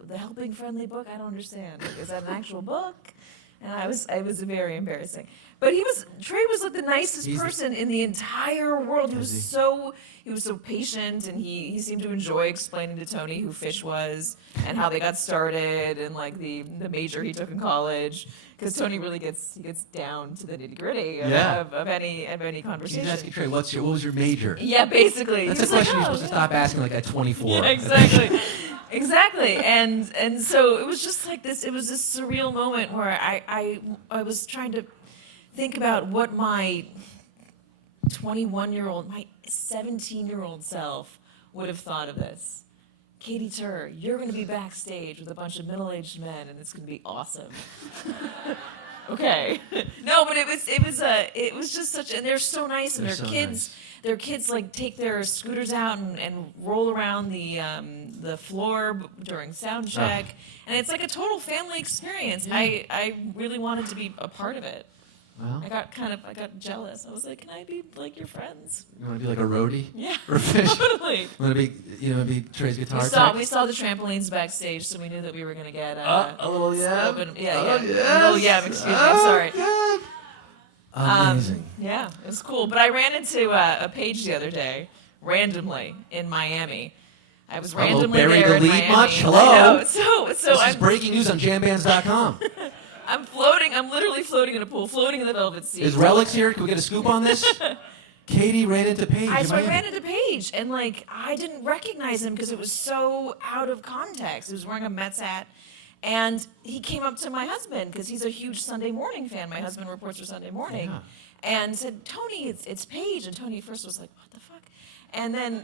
the Helping Friendly book, I don't understand. Like, is that an actual book? And it was very embarrassing. But Trey was like the nicest He's the- person in the entire world. He Is was he? so patient, and he seemed to enjoy explaining to Tony who Fish was and how they got started and like the major he took in college. Because Tony really gets down to the nitty gritty Yeah. of any He's conversation. asking Trey, what was your major? Yeah, basically. That's He a was like, question you're supposed to yeah. stop asking like at 24. Yeah, exactly. Exactly. And so it was just like this, it was this surreal moment where I was trying to think about what my 21-year-old, my 17-year-old self would have thought of this. Katy Tur, you're going to be backstage with a bunch of middle-aged men, and it's going to be awesome. Okay. No, but it was just such, and they're so nice, and They're their so kids. nice. Their kids like take their scooters out and roll around the floor during sound check, and it's like a total family experience. Yeah. I really wanted to be a part of it. Well, I got jealous. I was like, can I be like your friends? you want to be like a roadie? Yeah, For Fish? totally. Want to be Trey's guitar We saw the trampolines backstage, so we knew that we were gonna get a little yeah. a little yes. yeah. Excuse me, I'm sorry. God. Amazing. Yeah, it was cool. But I ran into a Paige the other day, randomly in Miami. I was Uh-oh, randomly buried there the in lead Miami. much? Hello? I know. So This I'm is breaking news on jambands.com. I'm floating. I'm literally floating in a pool, floating in the velvet sea. Is Relics here? Can we get a scoop on this? Katie ran into Paige. in So I Miami. ran into Paige, and like I didn't recognize him because it was so out of context. He was wearing a Mets hat, and he came up to my husband because he's a huge Sunday Morning fan. My husband reports for Sunday Morning, and said, "Tony, it's Paige." And Tony first was like, "What the fuck?" And then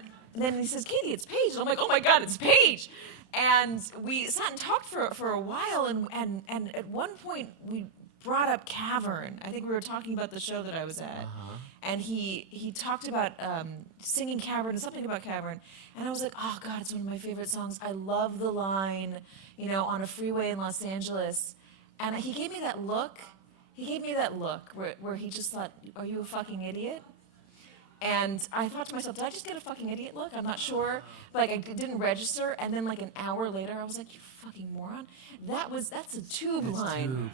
he says, "Katie, it's Paige." And I'm like, "Oh my God, it's Paige!" And we sat and talked for a while, and at one point we brought up Cavern. I think we were talking about the show that I was at. And he talked about singing Cavern and something about Cavern. And I was like, oh God, it's one of my favorite songs. I love the line, on a freeway in Los Angeles. And he gave me that look. He gave me that look where he just thought, are you a fucking idiot? And I thought to myself, did I just get a fucking idiot look? I'm not sure. Like, I didn't register. And then, like, an hour later, I was like, you fucking moron. That's a tube line. Tube.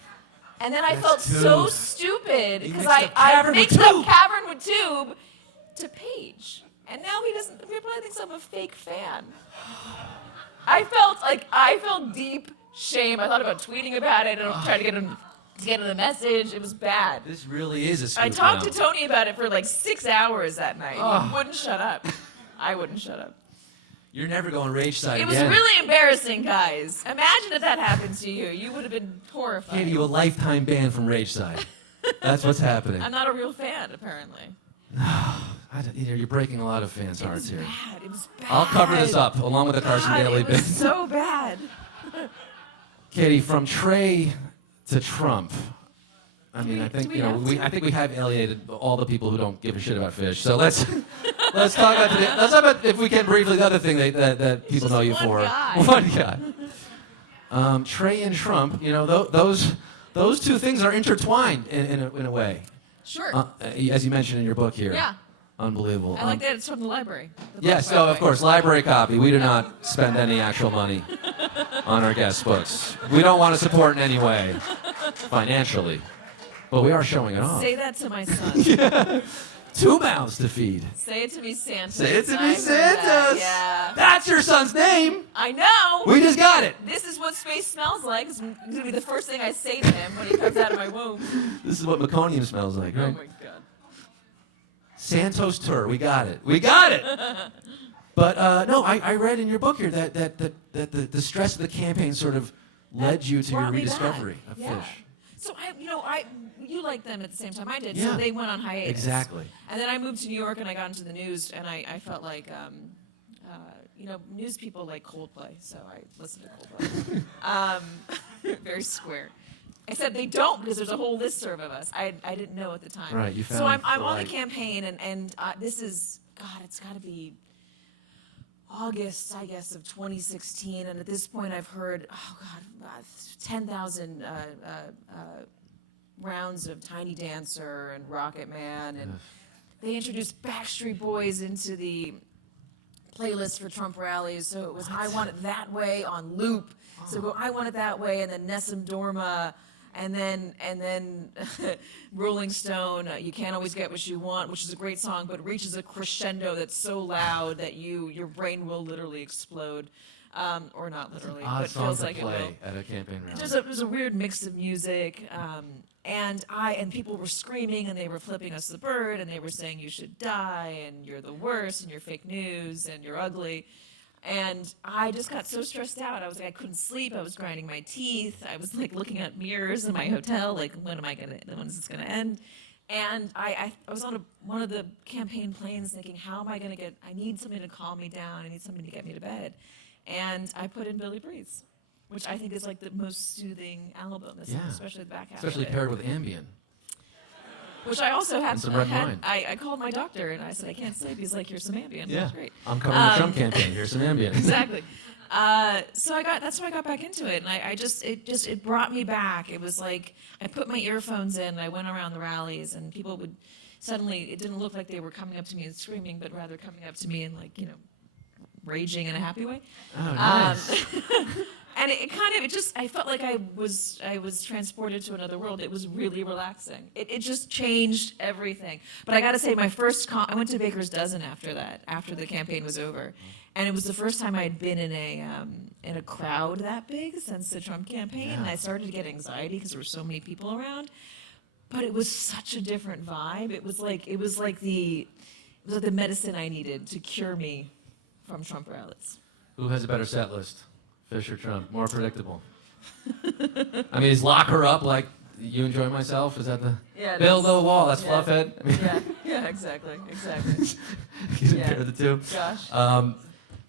And then I That's felt so tube. stupid He because mixed up I cavern with mixed up tube. cavern with tube to Paige. And now he probably thinks I'm a fake fan. I felt deep shame. I thought about tweeting about it and trying to get him the message. It was bad. This really is a scoop I talked now. to Tony about it for like 6 hours that night. He wouldn't shut up. I wouldn't shut up. You're never going rage side It was again. really embarrassing, guys. Imagine if that happened to you. You would have been horrified. Katie, you a lifetime ban from rage side. That's what's happening. I'm not a real fan, apparently. You're breaking a lot of fans' It hearts was here. bad. It was bad. I'll cover this up along with the Carson God, Daly it bit. was so bad. Katie, from Trey to Trump. I mean, I think I think we have alienated all the people who don't give a shit about fish. So let's talk about today. Let's talk about, if we can briefly, the other thing that people know you one for. guy. One guy. Trey and Trump. You know, those two things are intertwined in a way. Sure. As you mentioned in your book here. Yeah. Unbelievable. I like that it's from the library. The Yes, book, by so the of way. course, library copy. We do not spend any actual money on our guest books. We don't want to support in any way, financially. But we are showing it off. Say that to my son. 2 mouths to feed. Say it to me, Santa. Say it to I me, heard that. Santas. Yeah. That's your son's name. I know. We just got it. This is what space smells like. It's going to be the first thing I say to him when he comes out of my womb. This is what meconium smells like, Oh right? my God. Santos Tur. We got it. We got it. But no, I read in your book here that the stress of the campaign sort of led you to your Brought me rediscovery back. of Yeah. fish. So you liked them at the same time I did. Yeah. So they went on hiatus. Exactly. And then I moved to New York and I got into the news and I felt like, news people like Coldplay, so I listened to Coldplay. Very square. Except they don't because there's a whole listserv of us. I didn't know at the time. Right, you So found I'm the on the light. campaign and this is, God, it's got to be August, I guess, of 2016. And at this point I've heard, 10,000 rounds of Tiny Dancer and Rocket Man, and they introduced Backstreet Boys into the playlist for Trump rallies, so it was I Want It That Way on loop. So go I Want It That Way, and then Nessun Dorma, and then Rolling Stone, You Can't Always Get What You Want, which is a great song, but it reaches a crescendo that's so loud that your brain will literally explode. Or not literally, Odd but song feels to like it will. play at a campaign rally. There's a weird mix of music, and people were screaming and they were flipping us the bird and they were saying you should die and you're the worst and you're fake news and you're ugly, and I just got so stressed out. I couldn't sleep. I was grinding my teeth. I was like looking at mirrors in my hotel, like when is this gonna end? And I was on one of the campaign planes thinking, how am I gonna I need something to calm me down. I need something to get me to bed. And I put in Billy Breathes, which I think is like the most soothing album, especially the back half. Especially of it. paired with Ambien. Which I also had. And some red wine. I called my doctor and I said I can't sleep. He's like, here's some Ambien. That's great. I'm covering the Trump campaign. Here's some Ambien. Exactly. So that's why I got back into it, and it brought me back. It was like I put my earphones in, and I went around the rallies, and people would suddenly. It didn't look like they were coming up to me and screaming, but rather coming up to me and raging in a happy way. Oh, nice. And I felt like I was transported to another world. It was really relaxing. It just changed everything. But I got to say, I went to Baker's Dozen after that, after the campaign was over, and it was the first time I'd been in a crowd that big since the Trump campaign, and I started to get anxiety because there were so many people around. But it was such a different vibe. It was like the medicine I needed to cure me from Trump rallies. Who has a better set list? Fish or Trump? More predictable. I mean, is lock her up like you enjoy myself? Is that the build the wall? That's Fluffhead. I mean, Yeah, exactly. you compare the two. Gosh.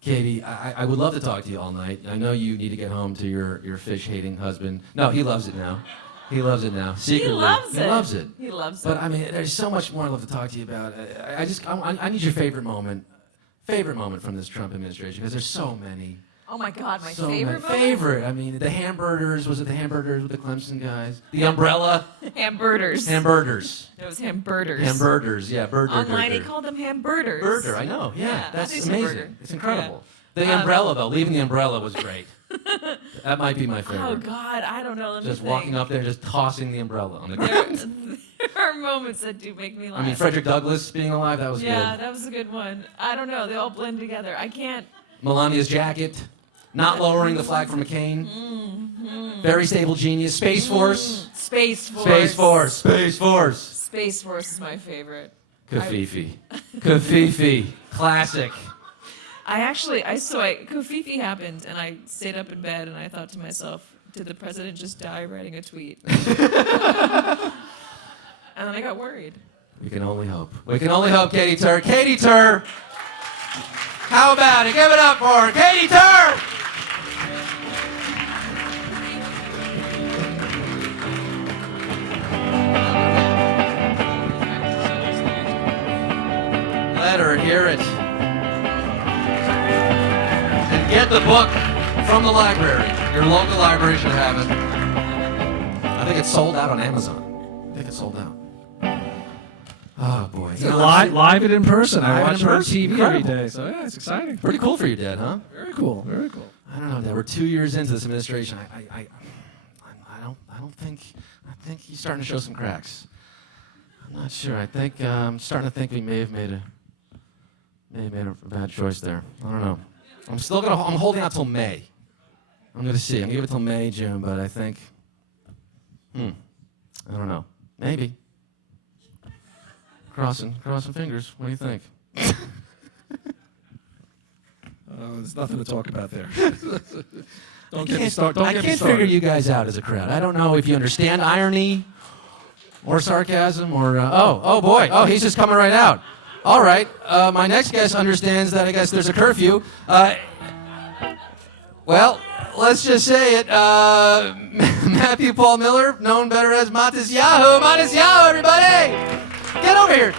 Katie, I would love to talk to you all night. I know you need to get home to your fish-hating husband. No, he loves it now. He loves it now. Secretly, He loves it. He loves it. He loves But it. I mean, there's so much more I'd love to talk to you about. I need your favorite moment from this Trump administration, because there's so many. Oh my God, my So favorite my moment? favorite. I mean, the hamburgers. Was it the hamburgers with the Clemson guys? The umbrella. Hamburgers. Hamburgers. It was hamburgers. Hamburgers. Yeah, burger. Online, he called them hamburgers. Burger. I know. Yeah, Yeah, that's decent amazing. burger. It's incredible. The umbrella though, leaving the umbrella was great. That might be my favorite. Oh God, I don't know. Let me Just think. walking up there, just tossing the umbrella on the ground. There are moments that do make me laugh. I mean, Frederick Douglass being alive, that was yeah, good. that was a good one. I don't know. They all blend together. I can't. Melania's jacket, not lowering the flag for McCain. Very stable genius. Space Force. Space Force. Space Force. Space Force. Space Force is my favorite. Kafifi. Kafifi. Classic. Kofifi happened, and I stayed up in bed, and I thought to myself, did the president just die writing a tweet? And then I got worried. We can only hope. We can only hope, Katy Tur. Katy Tur! How about it? Give it up for her. Katy Tur! Let her hear it. And get the book from the library. Your local library should have it. I think it's sold out on Amazon. I think it's sold out. Oh boy. You know, Live it in person. I Live it watch in her on person? TV every Incredible. day. So yeah, it's exciting. Pretty cool for your dad, huh? Very cool. Very cool. I don't know, Dad. We're 2 years into this administration. I think he's starting to show some cracks. I'm not sure. I think I'm starting to think we may have made a bad choice there. I don't know. I'm holding out till May. I'm gonna see. I'm gonna give it till May, June, but I think, I don't know. Maybe. Crossing fingers. What do you think? There's nothing to talk about there. I can't figure you guys out as a crowd. I don't know if you understand irony or sarcasm or oh boy, he's just coming right out. All right, my next guest understands that I guess there's a curfew. Well, let's just say it. Matthew Paul Miller, known better as Matisyahu. Matisyahu, everybody, get over here.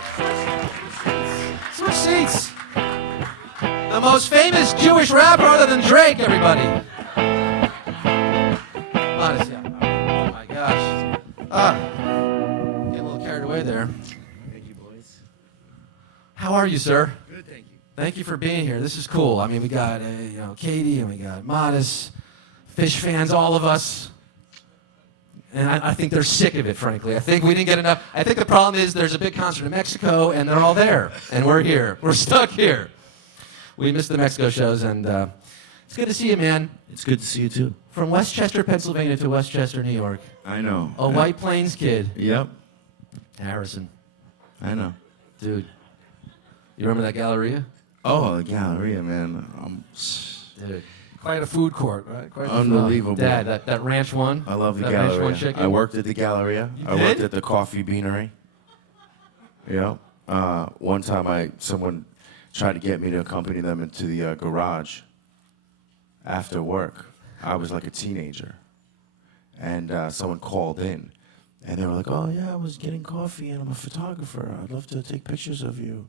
Switch seats. The most famous Jewish rapper other than Drake, everybody. Oh my gosh. Getting a little carried away there. Thank you, boys. How are you, sir? Good, thank you. Thank you for being here. This is cool. I mean, we got Katy and we got Modest, Fish fans, all of us. And I think they're sick of it, frankly. I think we didn't get enough. I think the problem is there's a big concert in Mexico and they're all there. And we're here. We're stuck here. We missed the Mexico shows and it's good to see you, man. It's good to see you too. From Westchester, Pennsylvania to Westchester, New York. I know. A White Plains kid. Yep, Harrison. I know. Dude. You remember that Galleria? Oh, the Galleria, man. Dude. Quite a food court, right? Quite a Unbelievable. Dad, that ranch one. I love the that ranch one Galleria. chicken. I worked at the Galleria. I did? worked at the coffee beanery. Yeah. One time someone tried to get me to accompany them into the garage after work. I was like a teenager. And someone called in. And they were like, oh, yeah, I was getting coffee and I'm a photographer. I'd love to take pictures of you.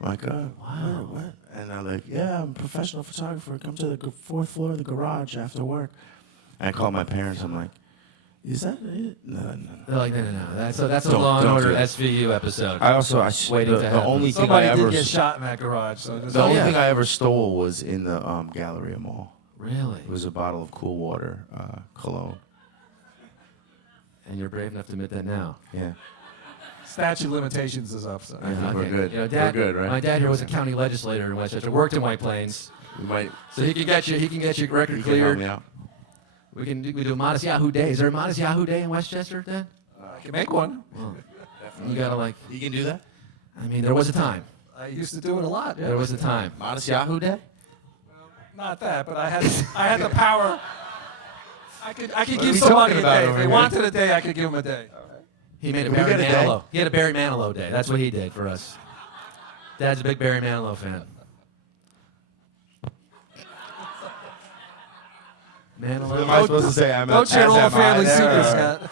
I'm like, wow. What? And I'm like, yeah, I'm a professional photographer. Come to the fourth floor of the garage after work. And I called my parents. I'm like, is that it? No. They're like, no. That's a Don't- Law and don't Order do it. SVU episode. The happen. only thing Somebody I ever did get shot in that garage. So the only thing I ever stole was in the Galleria Mall. Really? It was a bottle of cool water cologne. And you're brave enough to admit that now. Yeah. statute of limitations is up. So. I think we're good. You know, Dad, we're good, right? My dad here was a county legislator in Westchester, worked in White Plains, We might. so he can get your record You can help cleared. me out. We do a Matisyahu Day. Is there a Matisyahu Day in Westchester, Dad? I can make one. You gotta like. You can do that. I mean, there was a time. I used to do it a lot. Yeah. There was a time. Matisyahu Day. Not that, but I had the power. I could are give we somebody talking a about day. If over they here? wanted a day, I could give them a day. He made a We Barry got a day. Manilow. He had a Barry Manilow Day. That's what he did for us. Dad's a big Barry Manilow fan. What am I Manilow. supposed to say? I'm Don't share all am I family there, secrets, or- Scott.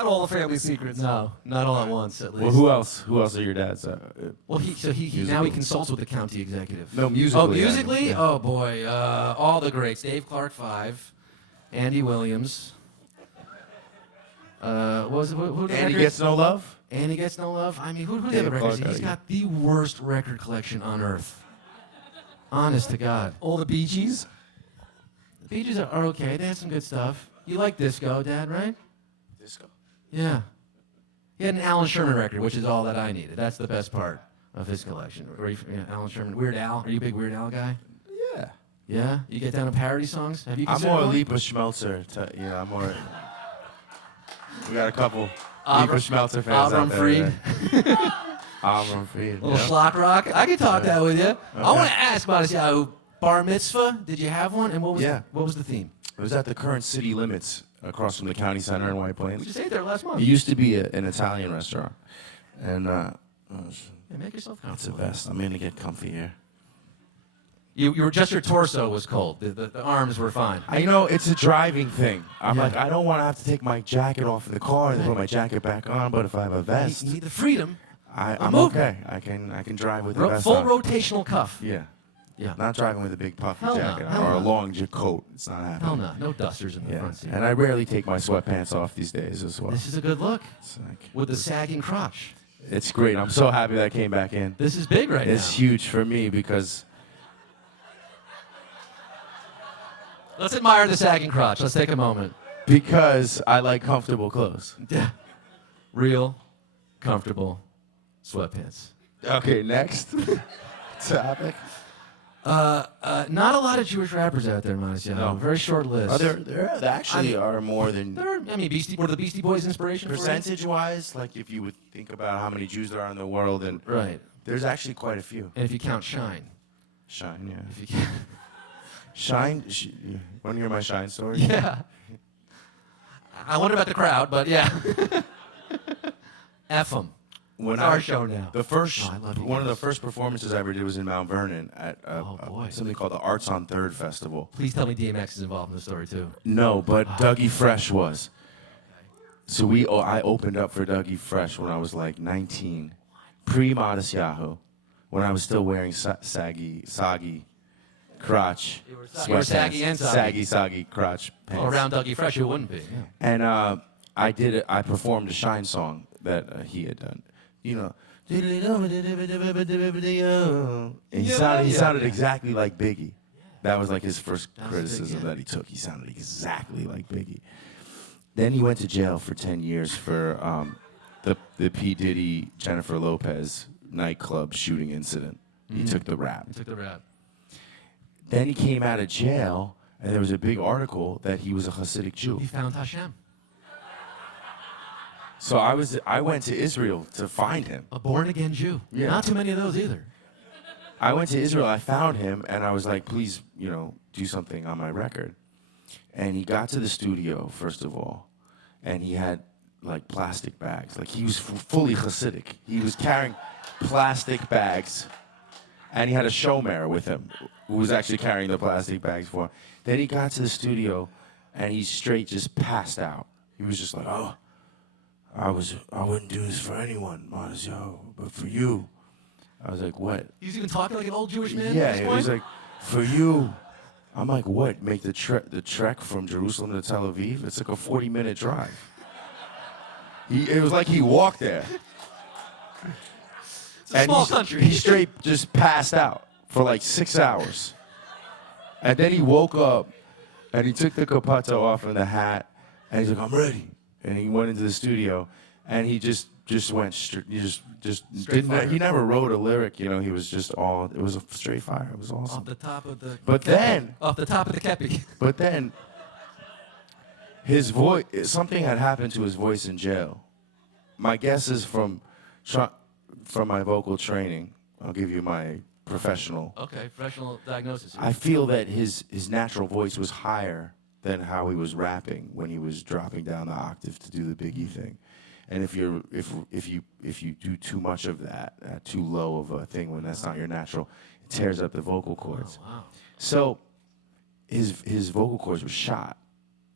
Not all the family secrets. No, not all at once, at least. Well, who else? Who else are your dads? Well, he now he consults with the county executive. No, musically. Oh, musically? Yeah. Oh boy, all the greats: Dave Clark 5, Andy Williams. What was it? Who the And he records? gets no love. And he gets no love. I mean, who the Dave other records? Clark, He's yeah. got the worst record collection on earth. Honest to God. All the Bee Gees. The Bee Gees are okay. They have some good stuff. You like disco, Dad, right? Disco. Yeah. He had an Alan Sherman record, which is all that I needed. That's the best part of his collection. Alan Sherman. Weird Al. Are you a big Weird Al guy? Yeah. Yeah? You get down to parody songs? Have you I'm considered more one? Lipa Schmelzer. I'm more. We got a couple Avram- Lipa Schmelzer fans out Avram there. Fried. Right? Avram Fried. Little yeah. schlock rock. I can talk that with you. I want to ask Matisyahu, bar mitzvah, did you have one? And what was the theme? It was at the current city limits across from the county center in White We Plains. just ate there last month. It used to be an Italian restaurant, and Yeah, make yourself it's the comfortable. best. I'm gonna get comfy here. You were just your torso was cold. The arms were fine. It's a driving thing. I'm Yeah. like, I don't want to have to take my jacket off in the car and put my jacket back on. But if I have a vest, You need the freedom. I'm movement. okay. I can drive with the vest Full on. rotational cuff. Yeah. Yeah. Not driving with a big puffy Hell no, jacket hell or a no. long coat. It's not happening. Hell no. No dusters in the Yeah. front seat. And I rarely take my sweatpants off these days as well. This is a good look It's, like, with the sagging crotch. it's great. I'm so happy that I came back in. This is big right It's now. huge for me because Let's admire the sagging crotch. Let's take a moment. I like comfortable clothes. Real, comfortable sweatpants. Okay, next topic. Not a lot of Jewish rappers out there, Matisyahu. No. Very short list. There actually are more than Were the Beastie Boys inspiration for you? percentage-wise. Like if you would think about how many Jews there are in the world, and Right. there's actually quite a few. And if you count Shine. Shine, yeah. If you count, Shine. Want to hear my Shine story? yeah. I wonder about the crowd, but yeah. F them. When It's our show now. The first, Oh, I love you one of the guys. first performances I ever did was in Mount Vernon at Oh, boy. something called the Arts on Third Festival. Please tell me DMX is involved in the story too. No, but Dougie Fresh was. So I opened up for Dougie Fresh when I was like 19, pre-Matisyahu, when I was still wearing saggy crotch. You were sweatpants. saggy and soggy. Saggy crotch pants. Well, around Dougie Fresh, who wouldn't be? Yeah. And I performed a Shine song that he had done. You know. And he sounded exactly like Biggie. That was like his first That's criticism big, yeah. that he took. He sounded exactly like Biggie. Then he went to jail for 10 years for the P. Diddy, Jennifer Lopez nightclub shooting incident. He took the rap. He took the rap. Then he came out of jail, and there was a big article that he was a Hasidic Jew. He found Hashem. So I went to Israel to find him. A born-again Jew. Yeah. Not too many of those either. I went to Israel, I found him, and I was like, please, do something on my record. And he got to the studio, first of all, and he had, like, plastic bags. Like, he was fully Hasidic. He was carrying plastic bags, and he had a shomer with him who was actually carrying the plastic bags for him. Then he got to the studio, and he straight just passed out. He was just like, oh, I wouldn't do this for anyone, Matisyahu, but for you. I was like, what? He's even talking like an old Jewish man Yeah, at this it point? was like, for you. I'm like, what? Make the trek from Jerusalem to Tel Aviv? It's like a 40-minute drive. It was like he walked there. It's a small country. He straight just passed out for like 6 hours. And then he woke up, and he took the cappotto off and the hat, and he's like, I'm ready. And he went into the studio, and he just went straight. He just didn't. fire. He never wrote a lyric. He was just all. It was a straight fire. It was Off awesome. the top of the... But then- Off the top of the kepi. But then, his voice. Something had happened to his voice in jail. My guess is from my vocal training. I'll give you my professional. Okay, professional diagnosis. I feel that his natural voice was higher than how he was rapping when he was dropping down the octave to do the Biggie thing. And if you do too much of that, too low of a thing when that's not your natural, it tears up the vocal cords. Wow. So his vocal cords were shot,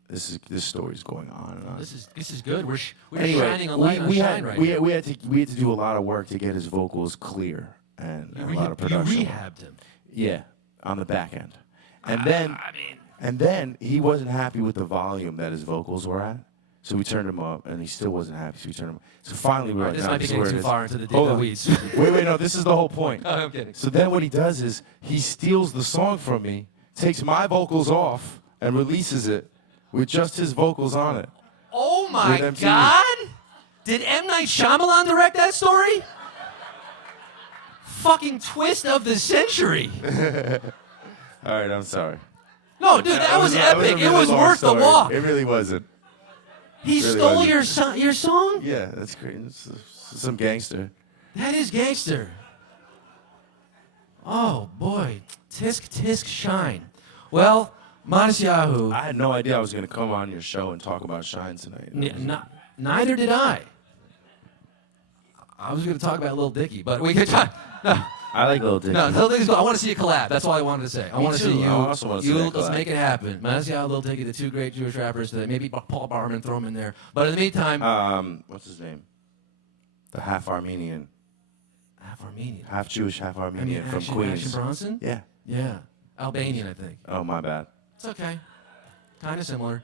This story's going on and on. This is good. We're Anyway, shining a light on we shine had right we, now. we had to do a lot of work to get his vocals clear and a lot of You production. rehabbed him. Yeah, on the back end. And I mean, then he wasn't happy with the volume that his vocals were at. So we turned him up, and he still wasn't happy. So we turned him up. So finally, we were like, this no, might be this is getting where it too is. far into the Hold deep on. weeds. Wait, no, this is the whole point. Oh, I'm kidding. So then what he does is he steals the song from me, takes my vocals off, and releases it with just his vocals on it. Oh my With MTV. God! Did M. Night Shyamalan direct that story? Fucking twist of the century. All right, I'm sorry. No, dude, that was a epic. really It was long worth the story. walk. It really wasn't. He really stole wasn't. your song? Yeah, that's great. It's some gangster. That is gangster. Oh boy, tisk tisk shine. Well, Matisyahu, I had no idea I was going to come on your show and talk about Shine tonight. neither did I. I was going to talk about Lil Dicky, but we could talk. No, I like Lil Dicky. no, Lil Dicky's cool. I want to see a collab. That's all I wanted to say. I Me want to see too. you. I also wanna see that Let's collab. make it happen. Matisyahu, Lil Dicky, the two great Jewish rappers. That maybe Paul Barman, throw him in there. But in the meantime, What's his name? The half Armenian, half Armenian. half Jewish, half I mean, Armenian from Action Queens. Bronson. Yeah. Yeah, Albanian, I think. Oh, my bad. It's okay. Kind of similar.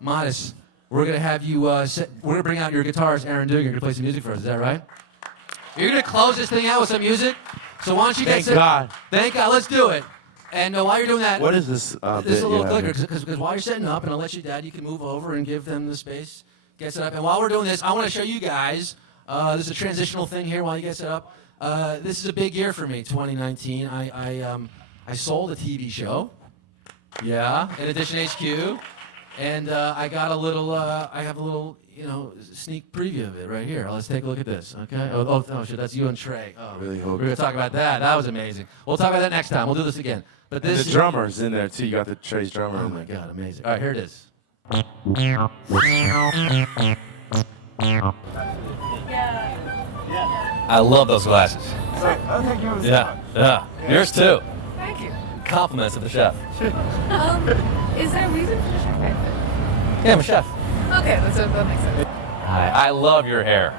Modest, we're going to have you, we're going to bring out your guitarist, Aaron Dugan. You're going to play some music for us. Is that right? You're going to close this thing out with some music? So why don't you Thank get God. Thank God. Let's do it. And while you're doing that, What is this? this bit is a little you have clicker, here? because while you're setting up, and I'll let you, Dad, you can move over and give them the space, get set up. And while we're doing this, I want to show you guys, this is a transitional thing here while you get set up. This is a big year for me, 2019. I sold a TV show. Yeah, in Edition HQ. And I got a little, I have a little, sneak preview of it right here. Let's take a look at this, okay? Oh shit, that's you and Trey. Oh, Really we're hope- going to talk about that. That was amazing. We'll talk about that next time. We'll do this again. But And this the drummer's in there, too. You got the Trey's drummer Oh in my there. God, amazing. All right, here it is. I love those glasses. Yeah. Yours too. Thank you. Compliments of the chef. Is there a reason for the chef outfit? Yeah, I'm a chef. Okay, that makes sense. I love your hair.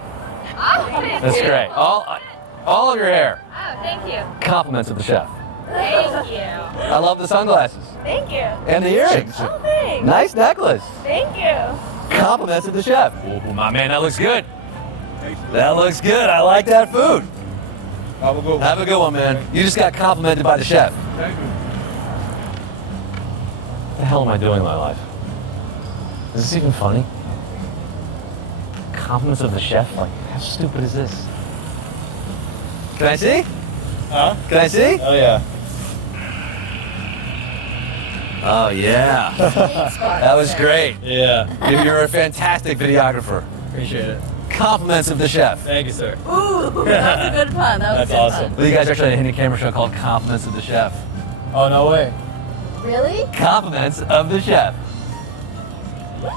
Oh, thank That's you. great. All of your hair. Oh, thank you. Compliments of the chef. Thank you. I love the sunglasses Thank you. and the earrings. Oh, thanks. Nice necklace. Thank you. Compliments of the chef. Oh, my man, that looks good. That looks good. I like that food. Have a good one, man. You just got complimented by the chef. Thank you. What the hell am I doing in my life? Is this even funny? Compliments of the chef? Like, how stupid is this? Can I see? Huh? Can I see? Oh yeah. Oh, yeah. That was great. Yeah. You're a fantastic videographer. Appreciate it. Compliments of the chef. Thank you, sir. Ooh, that's a good pun. That was That's good awesome. Well, you guys are actually on a Hindi camera show called Compliments of the Chef. Oh no way. Pun. Really? Compliments of the Chef.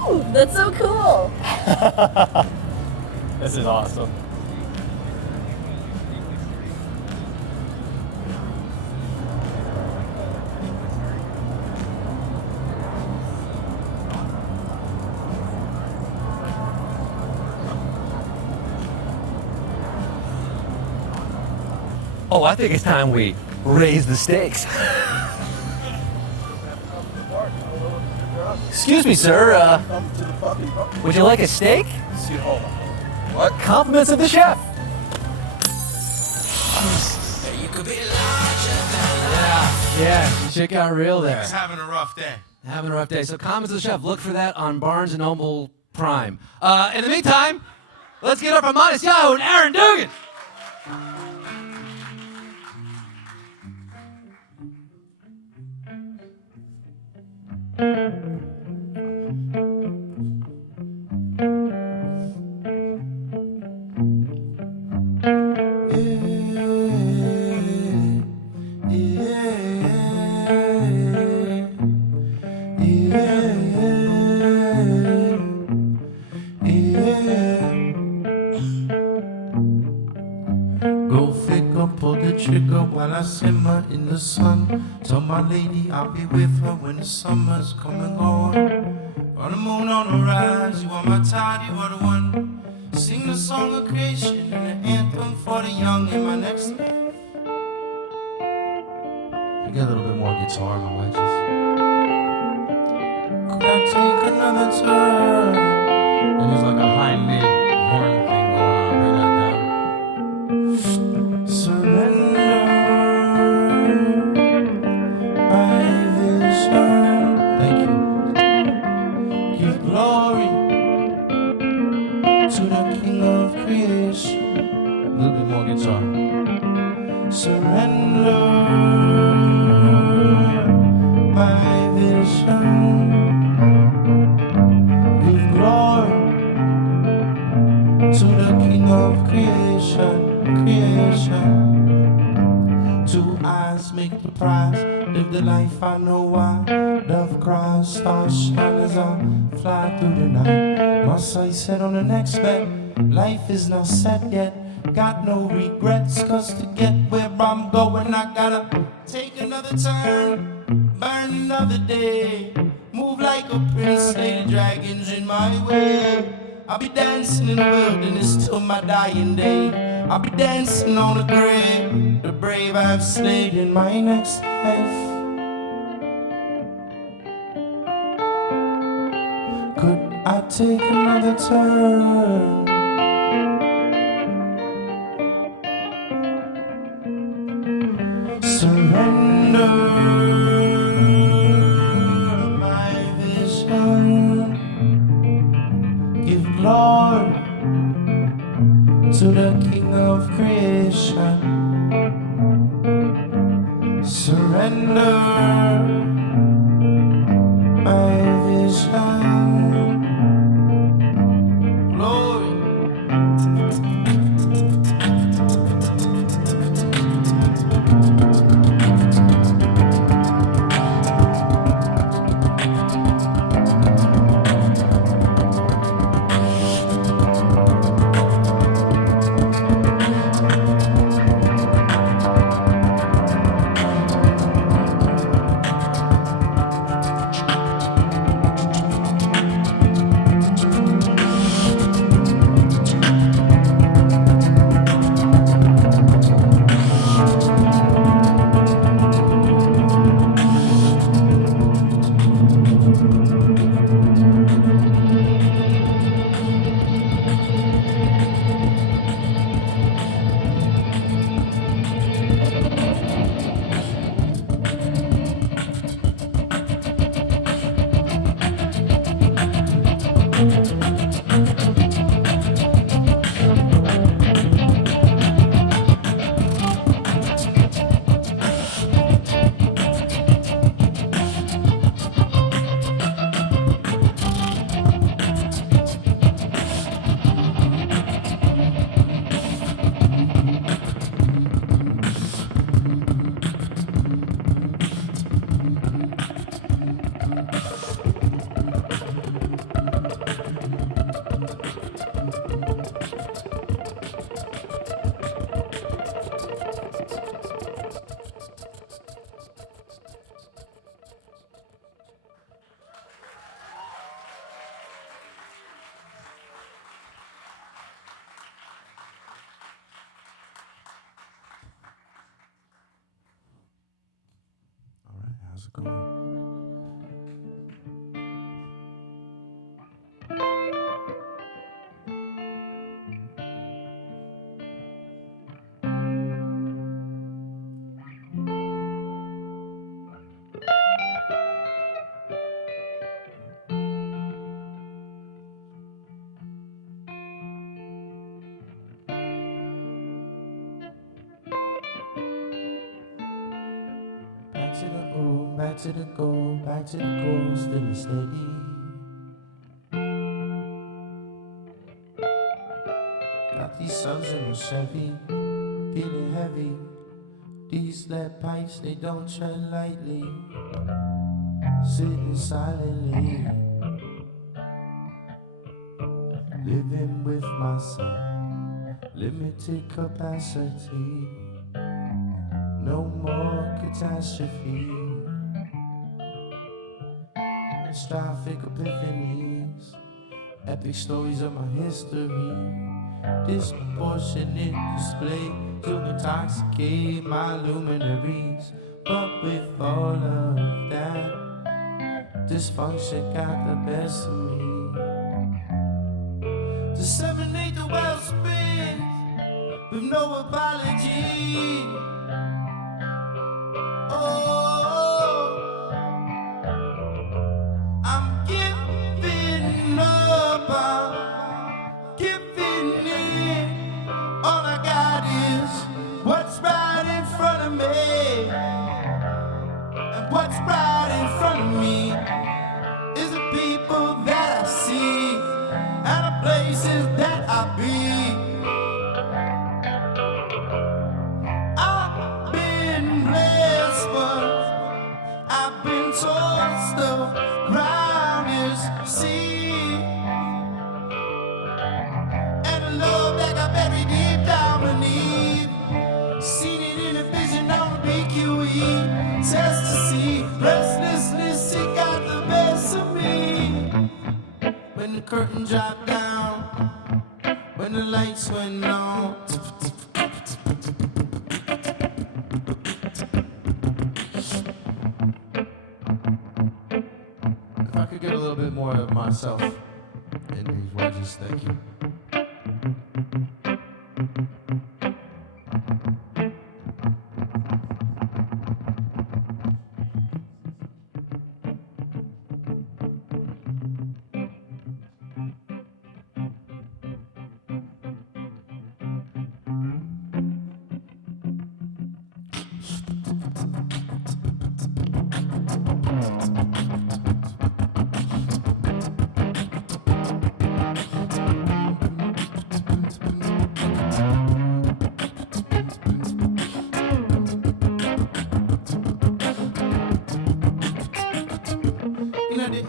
Ooh, that's so cool. This is awesome. Oh, I think it's time we raise the stakes. Excuse me, sir. Would you like a steak? What? Compliments of the chef. Yeah, shit got real there. He's having a rough day. Having a rough day. So, Compliments of the Chef, look for that on Barnes & Noble Prime. In the meantime, let's get up from Matisyahu and Aaron Dugan. Go figure, pull the trigger while I simmer in the sun. Tell my lady I'll be with her when the summer's coming on. On the moon, on the rise, you are my tide, you are the one. Sing the song of creation and the anthem for the young in my next life. I get a little bit more guitar, my wife just. Could I take another turn? And there's like a high mid horn thing going on. Bring that down. Surrender my vision. Thank you. Give glory to the King of creation. A little bit more guitar. Surrender my vision. Give glory to the King of creation, creation. Two eyes make the prize, live the life I know why. Dove cries, stars shine as I fly through the night. My sights set on the next bed, life is not set yet. Got no regrets, cause to get where I'm going I gotta take another turn, burn another day. Move like a prince, slay the dragons in my way. I'll be dancing in the wilderness till my dying day. I'll be dancing on the grave, the brave I've slayed in my next life. Could I take another turn? Surrender my vision. Give glory to the King of creation. Surrender my vision. Glory. How's it going? Back to the goal, back to the goal, still and steady. Got these subs in my Chevy, feeling heavy. These lead pipes, they don't tread lightly. Sitting silently, living with myself, limited capacity. No more catastrophe. Catastrophic epiphanies. Epic stories of my history. Disproportionate display to intoxicate my luminaries. But with all of that, dysfunction got the best of me. Disseminate the wellspring with no apology. Oh, I'm giving up, I'm giving in. All I got is what's right in front of me. And what's right in front of me is the people that I see and the places that I be. I've been blessed, but I've been tossed around this sea. And the love that got buried deep down beneath, seen it in a vision on BQE. Test to see, restlessness, it got the best of me. When the curtain dropped down, when the lights went on. If I could get a little bit more of myself in these wedges, thank you.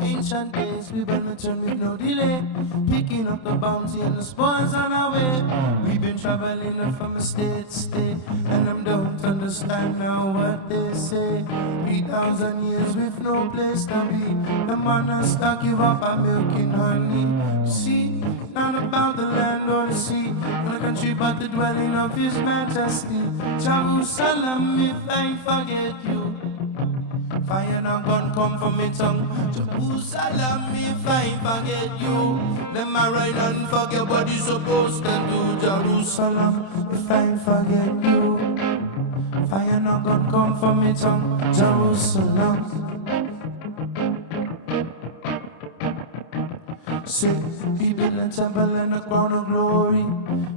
Ancient days, we will return with no delay, picking up the bounty and the spoils on our way. We've been traveling from state to state, and I don't understand now what they say. 3,000 years with no place to be. The man has stuck give up our milk and honey. You see, not about the land or the sea, or the country but the dwelling of His Majesty. Jerusalem, if I forget you. Fire and gun come from me tongue. Jerusalem, if I forget you. Let my right hand forget what you supposed to do. Jerusalem, if I forget you. Fire and gun come from me tongue. Jerusalem. Say, he built a temple and a crown of glory.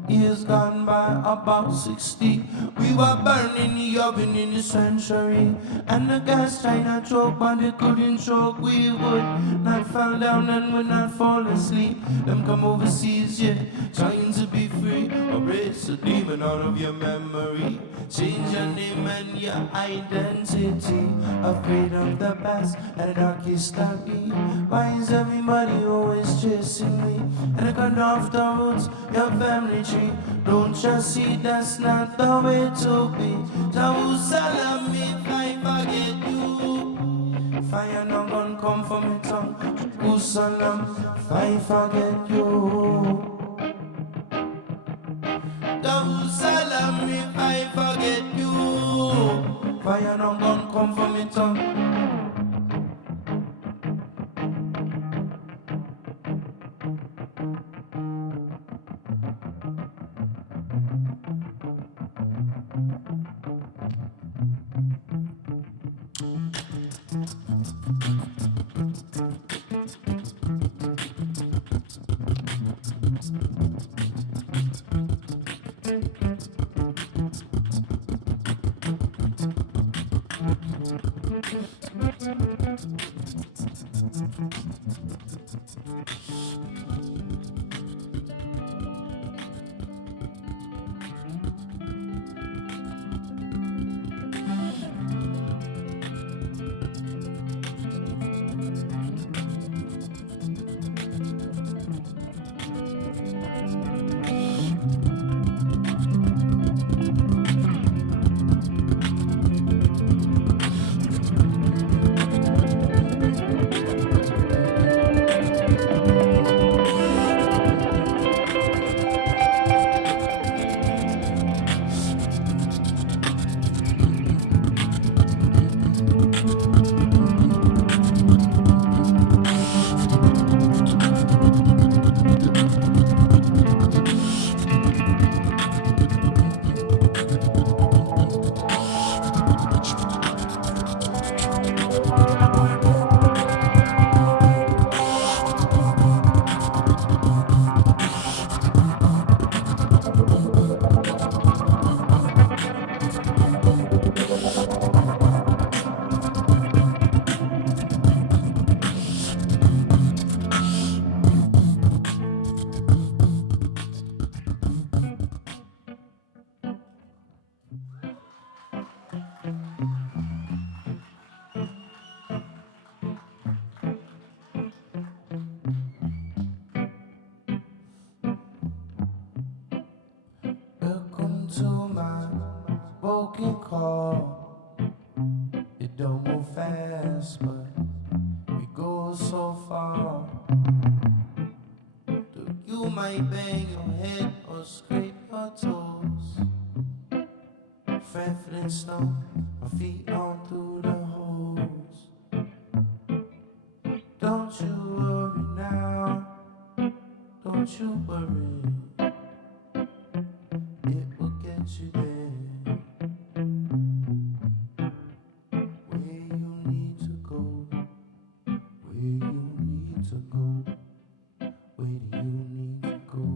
Years gone by, about 60. We were burning the oven in the century, and the gas trying to choke, but they couldn't choke. We would not fall down and would not fall asleep. Them come overseas, yeah, trying to be free. Erase the demon out of your memory. Change your name and your identity. Afraid of the past and the dark history. Why is everybody always chasing me? And I cut off the roots, your family tree. Don't you see that's not the way to be? Jerusalem, if I forget you. Fire no gun come from me tongue. Jerusalem, if I forget you. Jerusalem, if I forget you. Fire no gun come from me tongue. broken call. It don't move fast, but we go so far. You might bang your head or scrape your toes. Fred Flintstone, my feet on through the holes. Don't you worry now, don't you worry. It will get you there, where you need to go, where you need to go. Where do you need to go?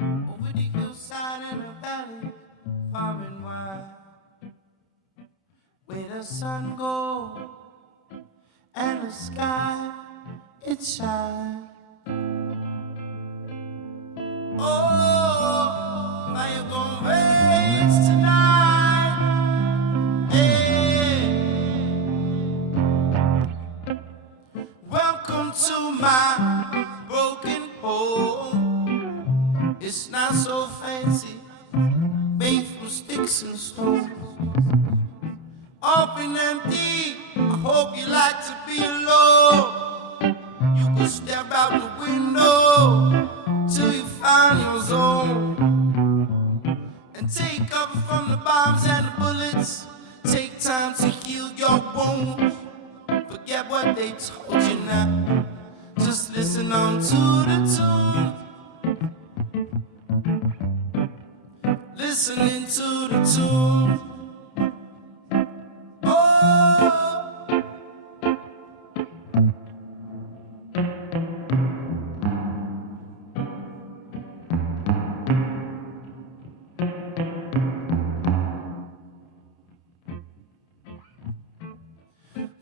Over the hillside and the valley, far and wide, where the sun goes and the sky it shines. Oh, are you gonna race tonight? Hey. Welcome to my broken home. It's not so fancy, made from sticks and stones. Open empty, I hope you like to be alone. You could step out the window till you find your zone. And take cover from the bombs and the bullets. Take time to heal your wounds. Forget what they told you now. Just listen on to the tune. Listening to the tune. Oh.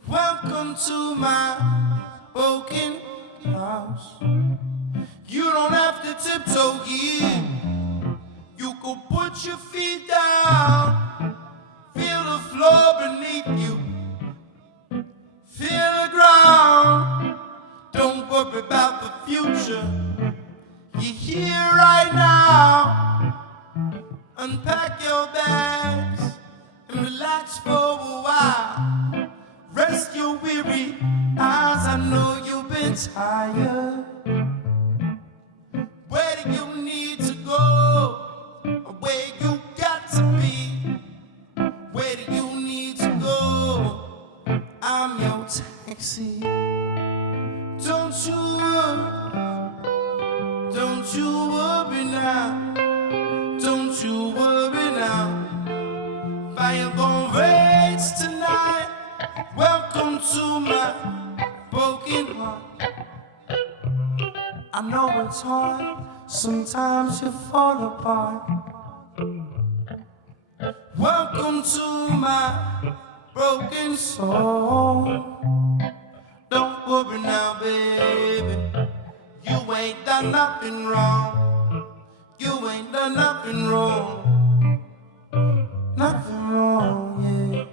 Welcome to my broken house. You don't have to tiptoe here. You could put your feet down. Feel the floor beneath you. Feel the ground. Don't worry about the future. You're here right now. Unpack your bags and relax for a while. Rest your weary eyes, I know you've been tired. Where do you need to go? Or where you got to be? Where do you need to go? I'm your taxi. Don't you worry now. Don't you worry now. Fire gon' rage tonight. Welcome to my broken heart. I know it's hard, sometimes you fall apart. Welcome to my broken soul. Don't worry now, baby. You ain't done nothing wrong. You ain't done nothing wrong. Nothing wrong, yeah.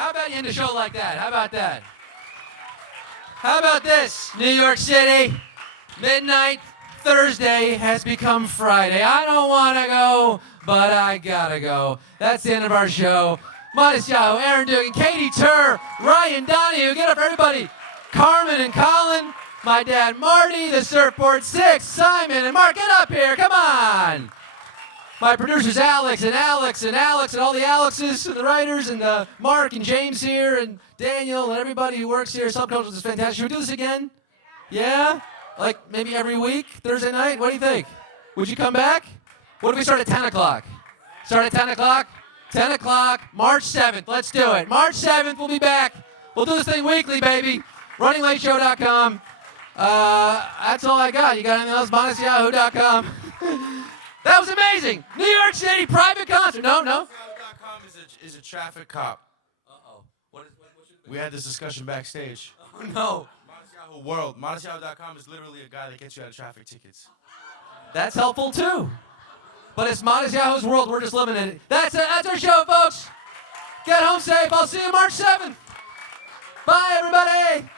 How about you end a show like that? How about that? How about this? New York City, midnight Thursday has become Friday. I don't want to go, but I gotta go. That's the end of our show. Matisyahu, Aaron Dugan, Katy Tur, Ryan Donahue. Get up, everybody. Carmen and Colin, my dad Marty, the Surfboard Six, Simon and Mark. Get up here, come on. My producers Alex and Alex and Alex and all the Alexes and the writers and Mark and James here and Daniel and everybody who works here. SubCulture is fantastic. Should we do this again? Yeah? Like maybe every week, Thursday night? What do you think? Would you come back? What if we start at 10 o'clock? Start at 10 o'clock? 10 o'clock, March 7th. Let's do it. March 7th, we'll be back. We'll do this thing weekly, baby. RunningLateShow.com. That's all I got. You got anything else? Matisyahu.com. That was amazing. New York City private concert. No. Matisyahu.com is a traffic cop. Uh-oh. What should it be? We had this discussion backstage. Oh, no. Matisyahu World. Matisyahu.com is literally a guy that gets you out of traffic tickets. That's helpful, too. But it's Matisyahu's world. We're just living in it. That's it. That's our show, folks. Get home safe. I'll see you March 7th. Bye, everybody.